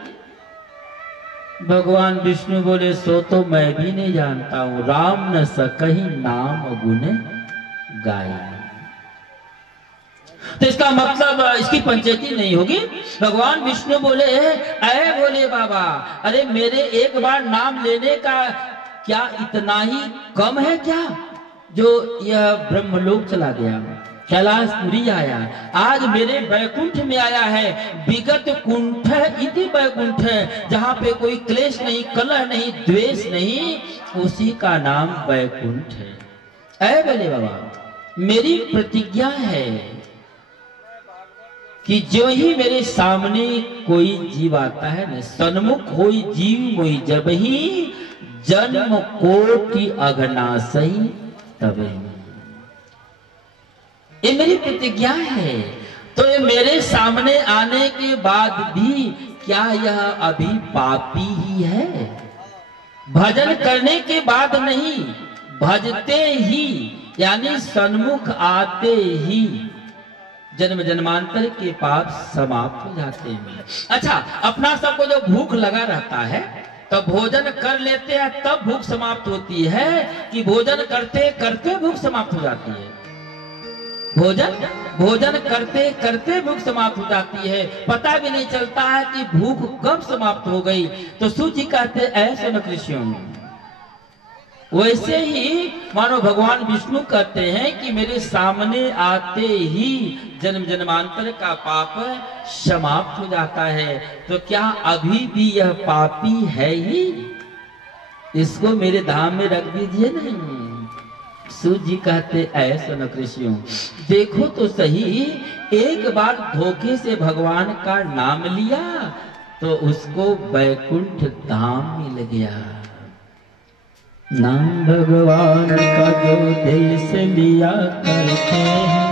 भगवान विष्णु बोले सो तो मैं भी नहीं जानता हूँ, राम न सकहि नाम गुण गाय। तो इसका मतलब इसकी पंचायती नहीं होगी। भगवान विष्णु बोले अरे भोले बाबा, अरे मेरे एक बार नाम लेने का क्या इतना ही कम है क्या, जो यह ब्रह्मलोक चला गया, कैलाशपुरी आया, आज मेरे वैकुंठ में आया है। विगत कुंठ इति वैकुंठ, जहाँ पे कोई क्लेश नहीं, कलह नहीं, द्वेष नहीं, उसी का नाम वैकुंठ है। अरे भोले बाबा, मेरी प्रतिज्ञा है कि जो ही मेरे सामने कोई जीव आता है न, सन्मुख होई जीव मोई जब ही, जन्म कोटि अघनासई तब ही। ये मेरी प्रतिज्ञा है। तो ये मेरे सामने आने के बाद भी क्या यह अभी पापी ही है? भजन करने के बाद नहीं, भजते ही यानी सन्मुख आते ही जन्म जन्मांतर के पाप समाप्त हो जाते हैं। अच्छा, अपना सबको जो भूख लगा रहता है तो भोजन कर लेते हैं तब भूख समाप्त होती है, कि भोजन करते करते भूख समाप्त हो जाती है? भोजन करते करते भूख समाप्त हो जाती है, पता भी नहीं चलता है कि भूख कब समाप्त हो गई। तो सूची कहते ऐसे न कृष्ण, वैसे ही मानो भगवान विष्णु कहते हैं कि मेरे सामने आते ही जन्म जन्मांतर का पाप समाप्त हो जाता है। तो क्या अभी भी यह पापी है ही? इसको मेरे धाम में रख दीजिए नहीं। सूत जी कहते ऐसा न कृष्ण, देखो तो सही, एक बार धोखे से भगवान का नाम लिया तो उसको वैकुंठ धाम मिल गया। नाम भगवान का जो देश लिया करते हैं,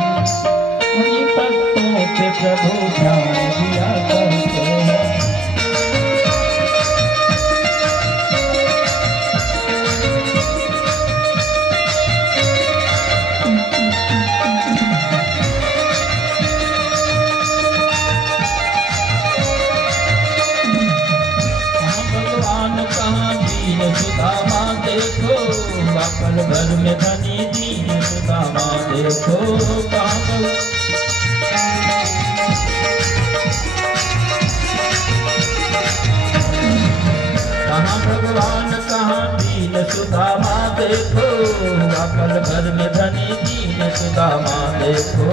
उन्हीं भक्तों पे प्रभु ध्यान दिया करते कहाँ भगवान कहाँ दीन सुदामा देखो, पल भर में धनी दीन सुदामा देखो।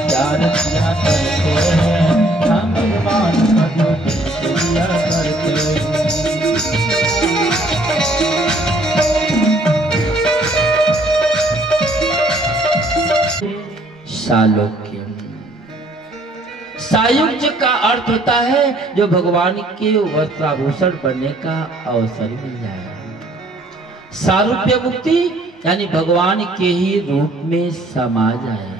प्यार किया करते हैं हम भगवान का जो किया करते हैं। सालोक्य, सायुज्य का अर्थ होता है जो भगवान के वस्त्राभूषण बनने का अवसर मिल जाए। सारूप्य मुक्ति यानी भगवान के ही रूप में समा जाए।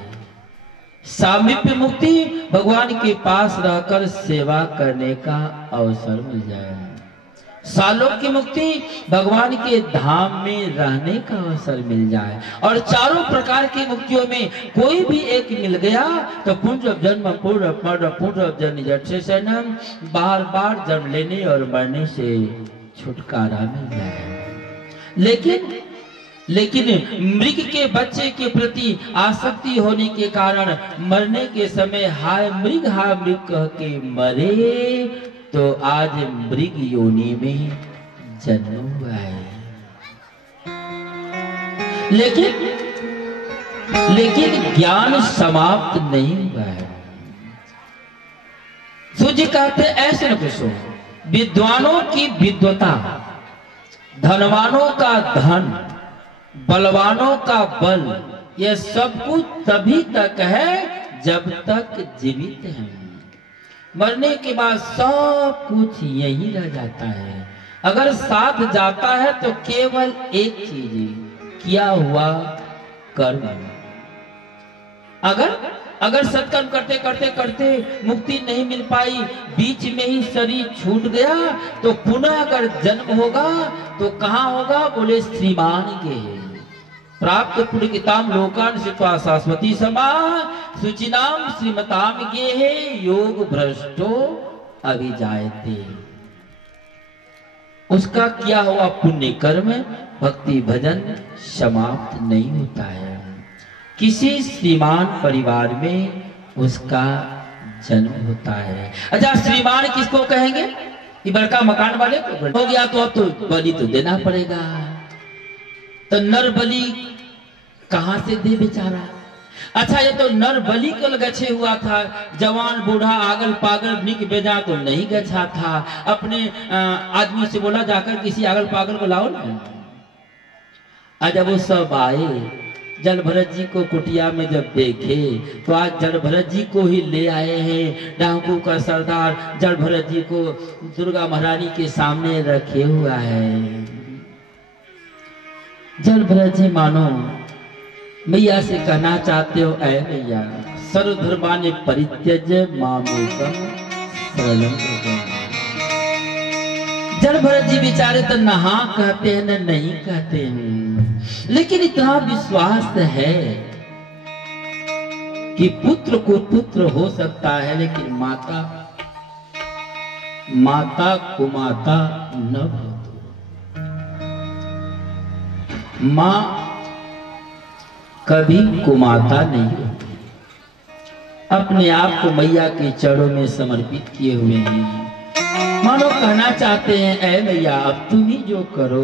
सामीप्य मुक्ति भगवान के पास रहकर सेवा करने का अवसर मिल जाए। सालोक्य मुक्ति भगवान के धाम में रहने का अवसर मिल जाए। और चारों प्रकार की मुक्तियों में कोई भी एक मिल गया तो पुनर्जन्म जन्म पुनर्जन्म जन्म जठरशयनम, बार बार जन्म लेने और मरने से छुटकारा मिल जाए। लेकिन मृग के बच्चे के प्रति आसक्ति होने के कारण मरने के समय हाय मृग कह के मरे, तो आज मृग योनि में जन्म हुआ है। लेकिन ज्ञान समाप्त नहीं हुआ है। सूर्य कहते ऐसे न पूछो, विद्वानों की विद्वता, धनवानों का धन, बलवानों का बल, यह सब कुछ तभी तक है जब तक जीवित है। मरने के बाद सब कुछ यही रह जाता है। अगर साथ जाता है तो केवल एक चीज, किया हुआ कर्म। अगर सत्कर्म करते करते करते मुक्ति नहीं मिल पाई, बीच में ही शरीर छूट गया, तो पुनः अगर जन्म होगा तो कहाँ होगा? बोले श्रीमान के प्राप्त पुण्यताम लोकान सित्वा शाश्वती समा सुचिनाम श्रीमताम गेहे योग भ्रष्टो अभिजायते। उसका किया हुआ पुण्य कर्म भक्ति भजन समाप्त नहीं होता है। किसी श्रीमान परिवार में उसका जन्म होता है। अच्छा, श्रीमान किसको कहेंगे? ये बड़का मकान वाले को हो गया तो अब तो बलि तो देना पड़ेगा। तो नर बलि कहां से दे बेचारा? अच्छा, ये तो नर बलि कल गछे हुआ था, जवान बूढ़ा आगल पागल निक बेजा तो नहीं गछा था। अपने आदमी से बोला जाकर किसी आगल पागल को लाओ ना। आज जब वो सब आए, जल भरत जी को कुटिया में जब देखे तो आज जल भरत जी को ही ले आए हैं। डाकू का सरदार जल भरत जी को दुर्गा महारानी के सामने रखे हुआ है। जल भरत जी मानो मैया से कहना चाहते हो, ऐ मैया सर्वधर्मानि परित्यज्य मामेकं शरणं व्रज। जल भरत जी बेचारे तो न हाँ कहते हैं न नहीं कहते हैं, लेकिन इतना विश्वास है कि पुत्र को पुत्र हो सकता है, लेकिन माता कुमाता न भवतु। मां कभी कुमाता नहीं होती। अपने आप को मैया के चरणों में समर्पित किए हुए हैं। मानो कहना चाहते हैं, ऐ मैया अब तुम ही जो करो।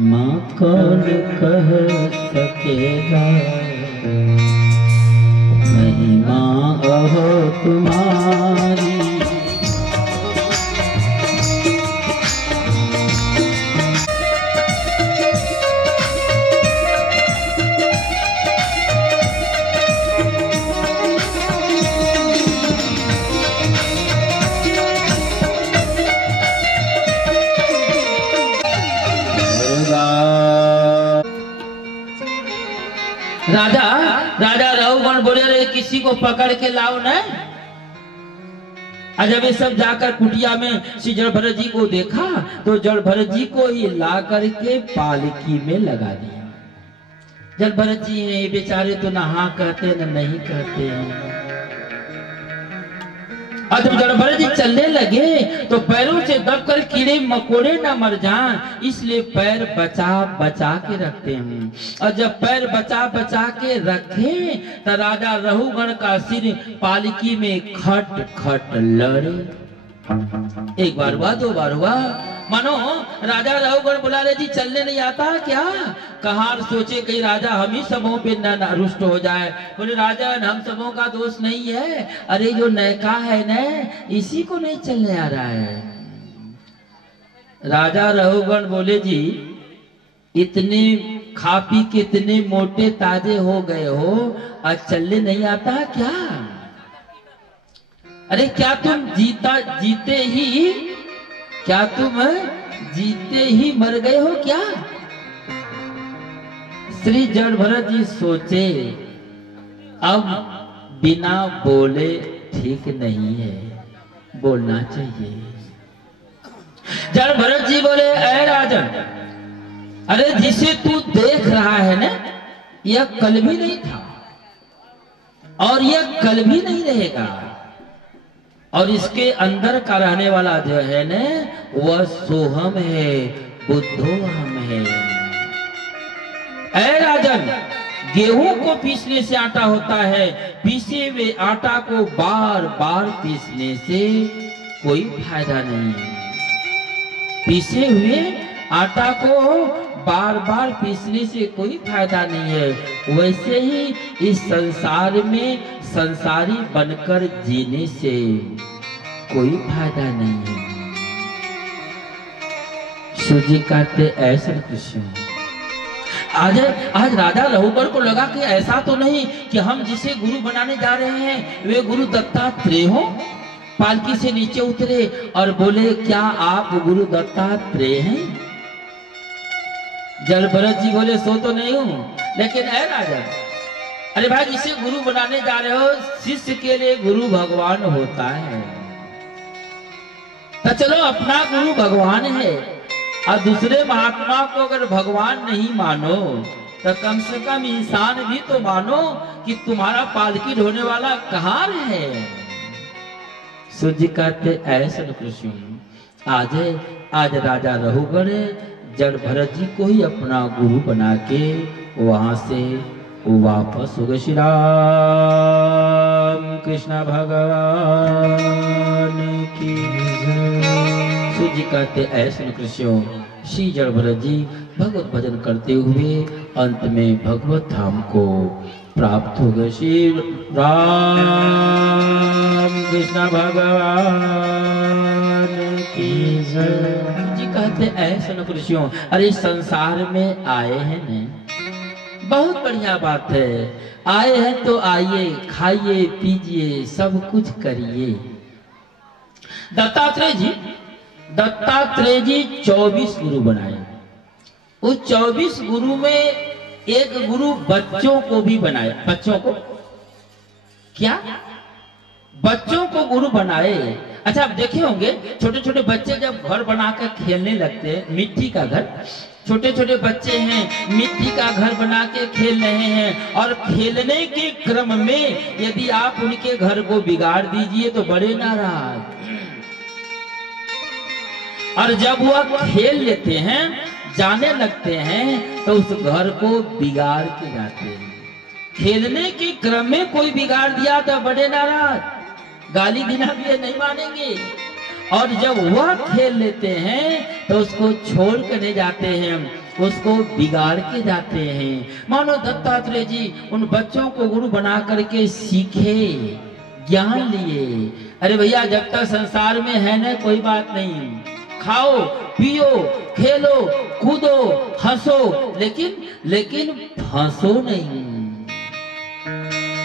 मां कौन कह सकेगा महिमा अहो तुम्हारी। राजा रघुगण बोले, रे किसी को पकड़ के लाओ न। जब ये सब जाकर कुटिया में श्री जड़ भरत जी को देखा तो जड़ भरत जी को ही ला करके पालकी में लगा दिया। जब भरत जी हैं बेचारे तो ना हाँ कहते न नहीं कहते हैं। और जब भरत जी चलने लगे तो पैरों से दबकर कीड़े मकोड़े न मर जाएं, इसलिए पैर बचा बचा के रखते हैं। और जब पैर बचा बचा के रखे तो राजा रहुगण का सिर पालकी में खट खट लड़े। एक बार हुआ, दो बार हुआ, मानो राजा रहुगण बुला रहे जी चलने नहीं आता क्या? कहार सोचे कहीं राजा हम ही सबों पे न रुष्ट हो जाए। बोले राजा हम सबों का दोष नहीं है, अरे जो नयका है न इसी को नहीं चलने आ रहा है। राजा रहुगण बोले जी इतने खा पी के इतने मोटे ताजे हो गए हो और चलने नहीं आता क्या? अरे क्या तुम जीते ही मर गए हो क्या? श्री जड़ भरत जी सोचे अब बिना बोले ठीक नहीं है, बोलना चाहिए। जड़ भरत जी बोले ऐ राजन, अरे जिसे तू देख रहा है ना यह कल भी नहीं था और यह कल भी नहीं रहेगा, और इसके अंदर का रहने वाला जो है न वह सोहम है, बुद्धोहम है। ऐ राजन, गेहूं को पीसने से आटा होता है, पीसे हुए आटा को बार बार पीसने से कोई फायदा नहीं है। पीसे हुए आटा को बार बार पीसने से कोई फायदा नहीं है। वैसे ही इस संसार में संसारी बनकर जीने से कोई फायदा नहीं है। सूजी काटते ऐसा कृष्ण। आज राजा रहुगण को लगा कि ऐसा तो नहीं कि हम जिसे गुरु बनाने जा रहे हैं वे गुरु दत्तात्रेय हो। पालकी से नीचे उतरे और बोले क्या आप गुरु दत्तात्रेय हैं? जल भरत जी बोले सो तो नहीं हूं, लेकिन है राजा, अरे भाई जिसे गुरु बनाने जा रहे हो शिष्य के लिए गुरु भगवान होता है। तो चलो अपना गुरु भगवान है और दूसरे महात्मा को अगर भगवान नहीं मानो तो कम से कम इंसान भी तो मानो कि तुम्हारा पालकी ढोने वाला कहाँ है। सूर्य कहते ऐसा कृष्ण। आज राजा रहुगण जड़ भरत जी को ही अपना गुरु बना के वहां से वापस हो गए। श्री राम कृष्ण भगवान की सूजी कहते ऐसे कृष्ण। श्री जड़ भरत जी भगवत भजन करते हुए अंत में भगवत धाम को प्राप्त हो गए। श्री राम कृष्ण भगवान की जी कहते ऐसे कृष्ण। अरे संसार में आए हैं न, बहुत बढ़िया बात है, आए हैं तो आइए, खाइए पीजिए सब कुछ करिए। दत्तात्रेय जी 24 गुरु बनाए। उस 24 गुरु में एक गुरु बच्चों को भी बनाए। बच्चों को क्या? बच्चों को गुरु बनाए। अच्छा आप देखे होंगे छोटे छोटे बच्चे जब घर बनाकर खेलने लगते हैं, मिट्टी का घर, छोटे छोटे बच्चे हैं मिट्टी का घर बना के खेल रहे हैं और खेलने के क्रम में यदि आप उनके घर को बिगाड़ दीजिए तो बड़े नाराज। और जब वह खेल लेते हैं जाने लगते हैं तो उस घर को बिगाड़ के जाते हैं। खेलने के क्रम में कोई बिगाड़ दिया तो बड़े नाराज, गाली बिना भी नहीं मानेंगे। और जब वह खेल लेते हैं तो उसको छोड़ कर नहीं जाते हैं, उसको बिगाड़ के जाते हैं। मानो दत्तात्रेय जी उन बच्चों को गुरु बना करके सीखे, ज्ञान लिए। अरे भैया जब तक संसार में है ना कोई बात नहीं, खाओ पियो खेलो कूदो हंसो, लेकिन फंसो नहीं।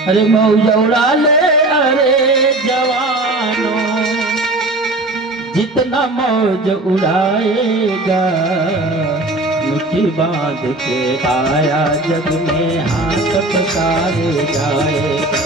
अरे मौज उड़ा ले अरे जवानों, जितना मौज उड़ाएगा मुट्ठी बांध के आया जग में हाथ पसारे जाएगा।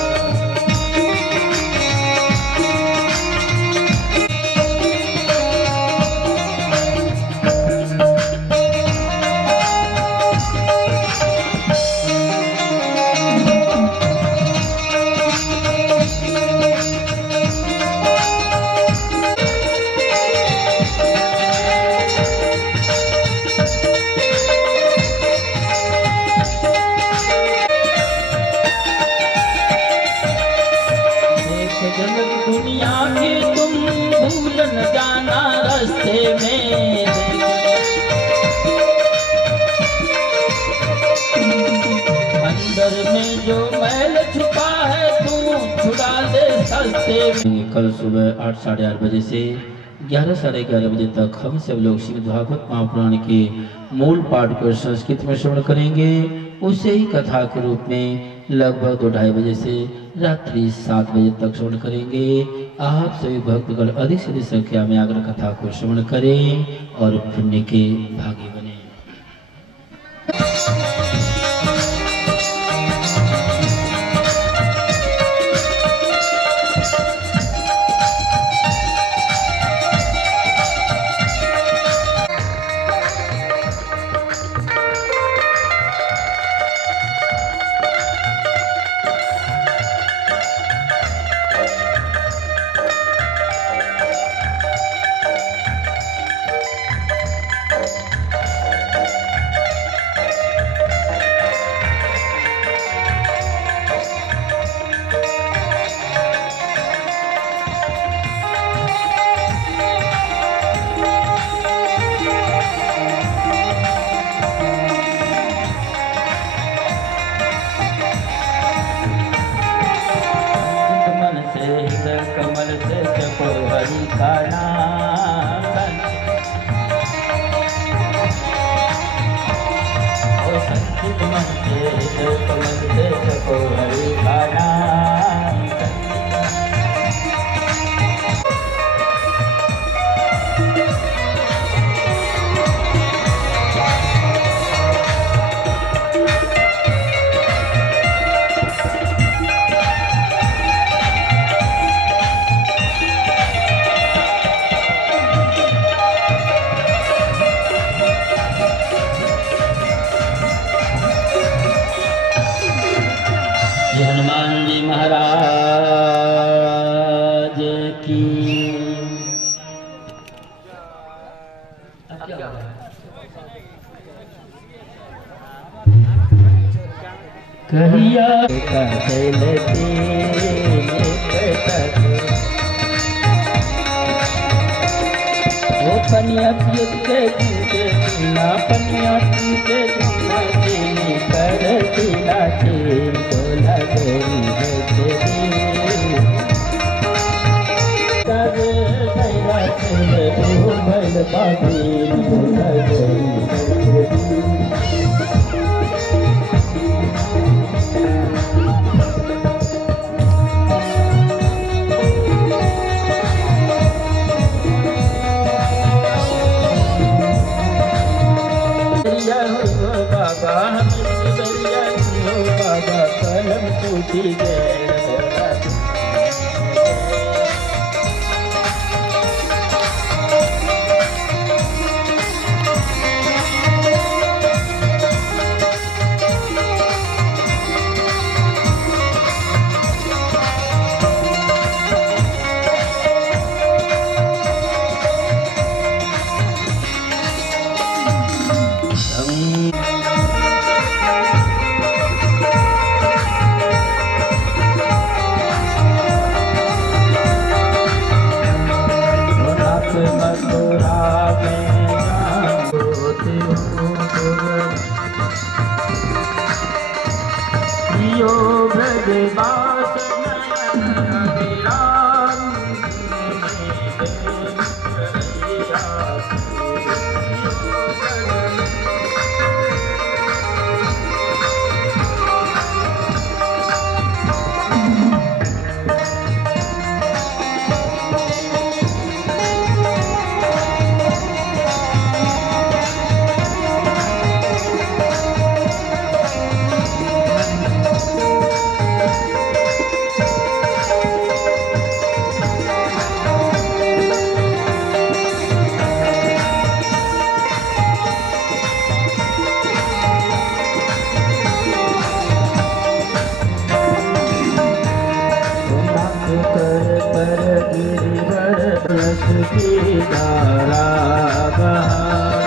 कल सुबह 8 साढ़े 8 बजे से 11 साढ़े 11 बजे तक हम सब लोग श्रीमद् भागवत महापुराण के मूल पाठ को संस्कृत में श्रवण करेंगे। उसे ही कथा के रूप में लगभग 2-2:30 बजे से रात्रि 7 बजे तक श्रवण करेंगे। आप सभी भक्तगण अधिक से अधिक संख्या में आकर कथा को श्रवण करें और पुण्य के भागी बने। कमल से जपो हरि का नाम, ओ संचित मन से कमल से जपो हरि का नाम। हनुमान जी महाराज की। कहिया वो पनिया पीते पीते पीना पनिया पीते पीना चीनी कर पीना चीन बोला तेरी है तेरी करे भैया तेरे भूल बाबी बोला तेरी है तेरी। बाबा बाबा कलम टूटी गए की धारा बहा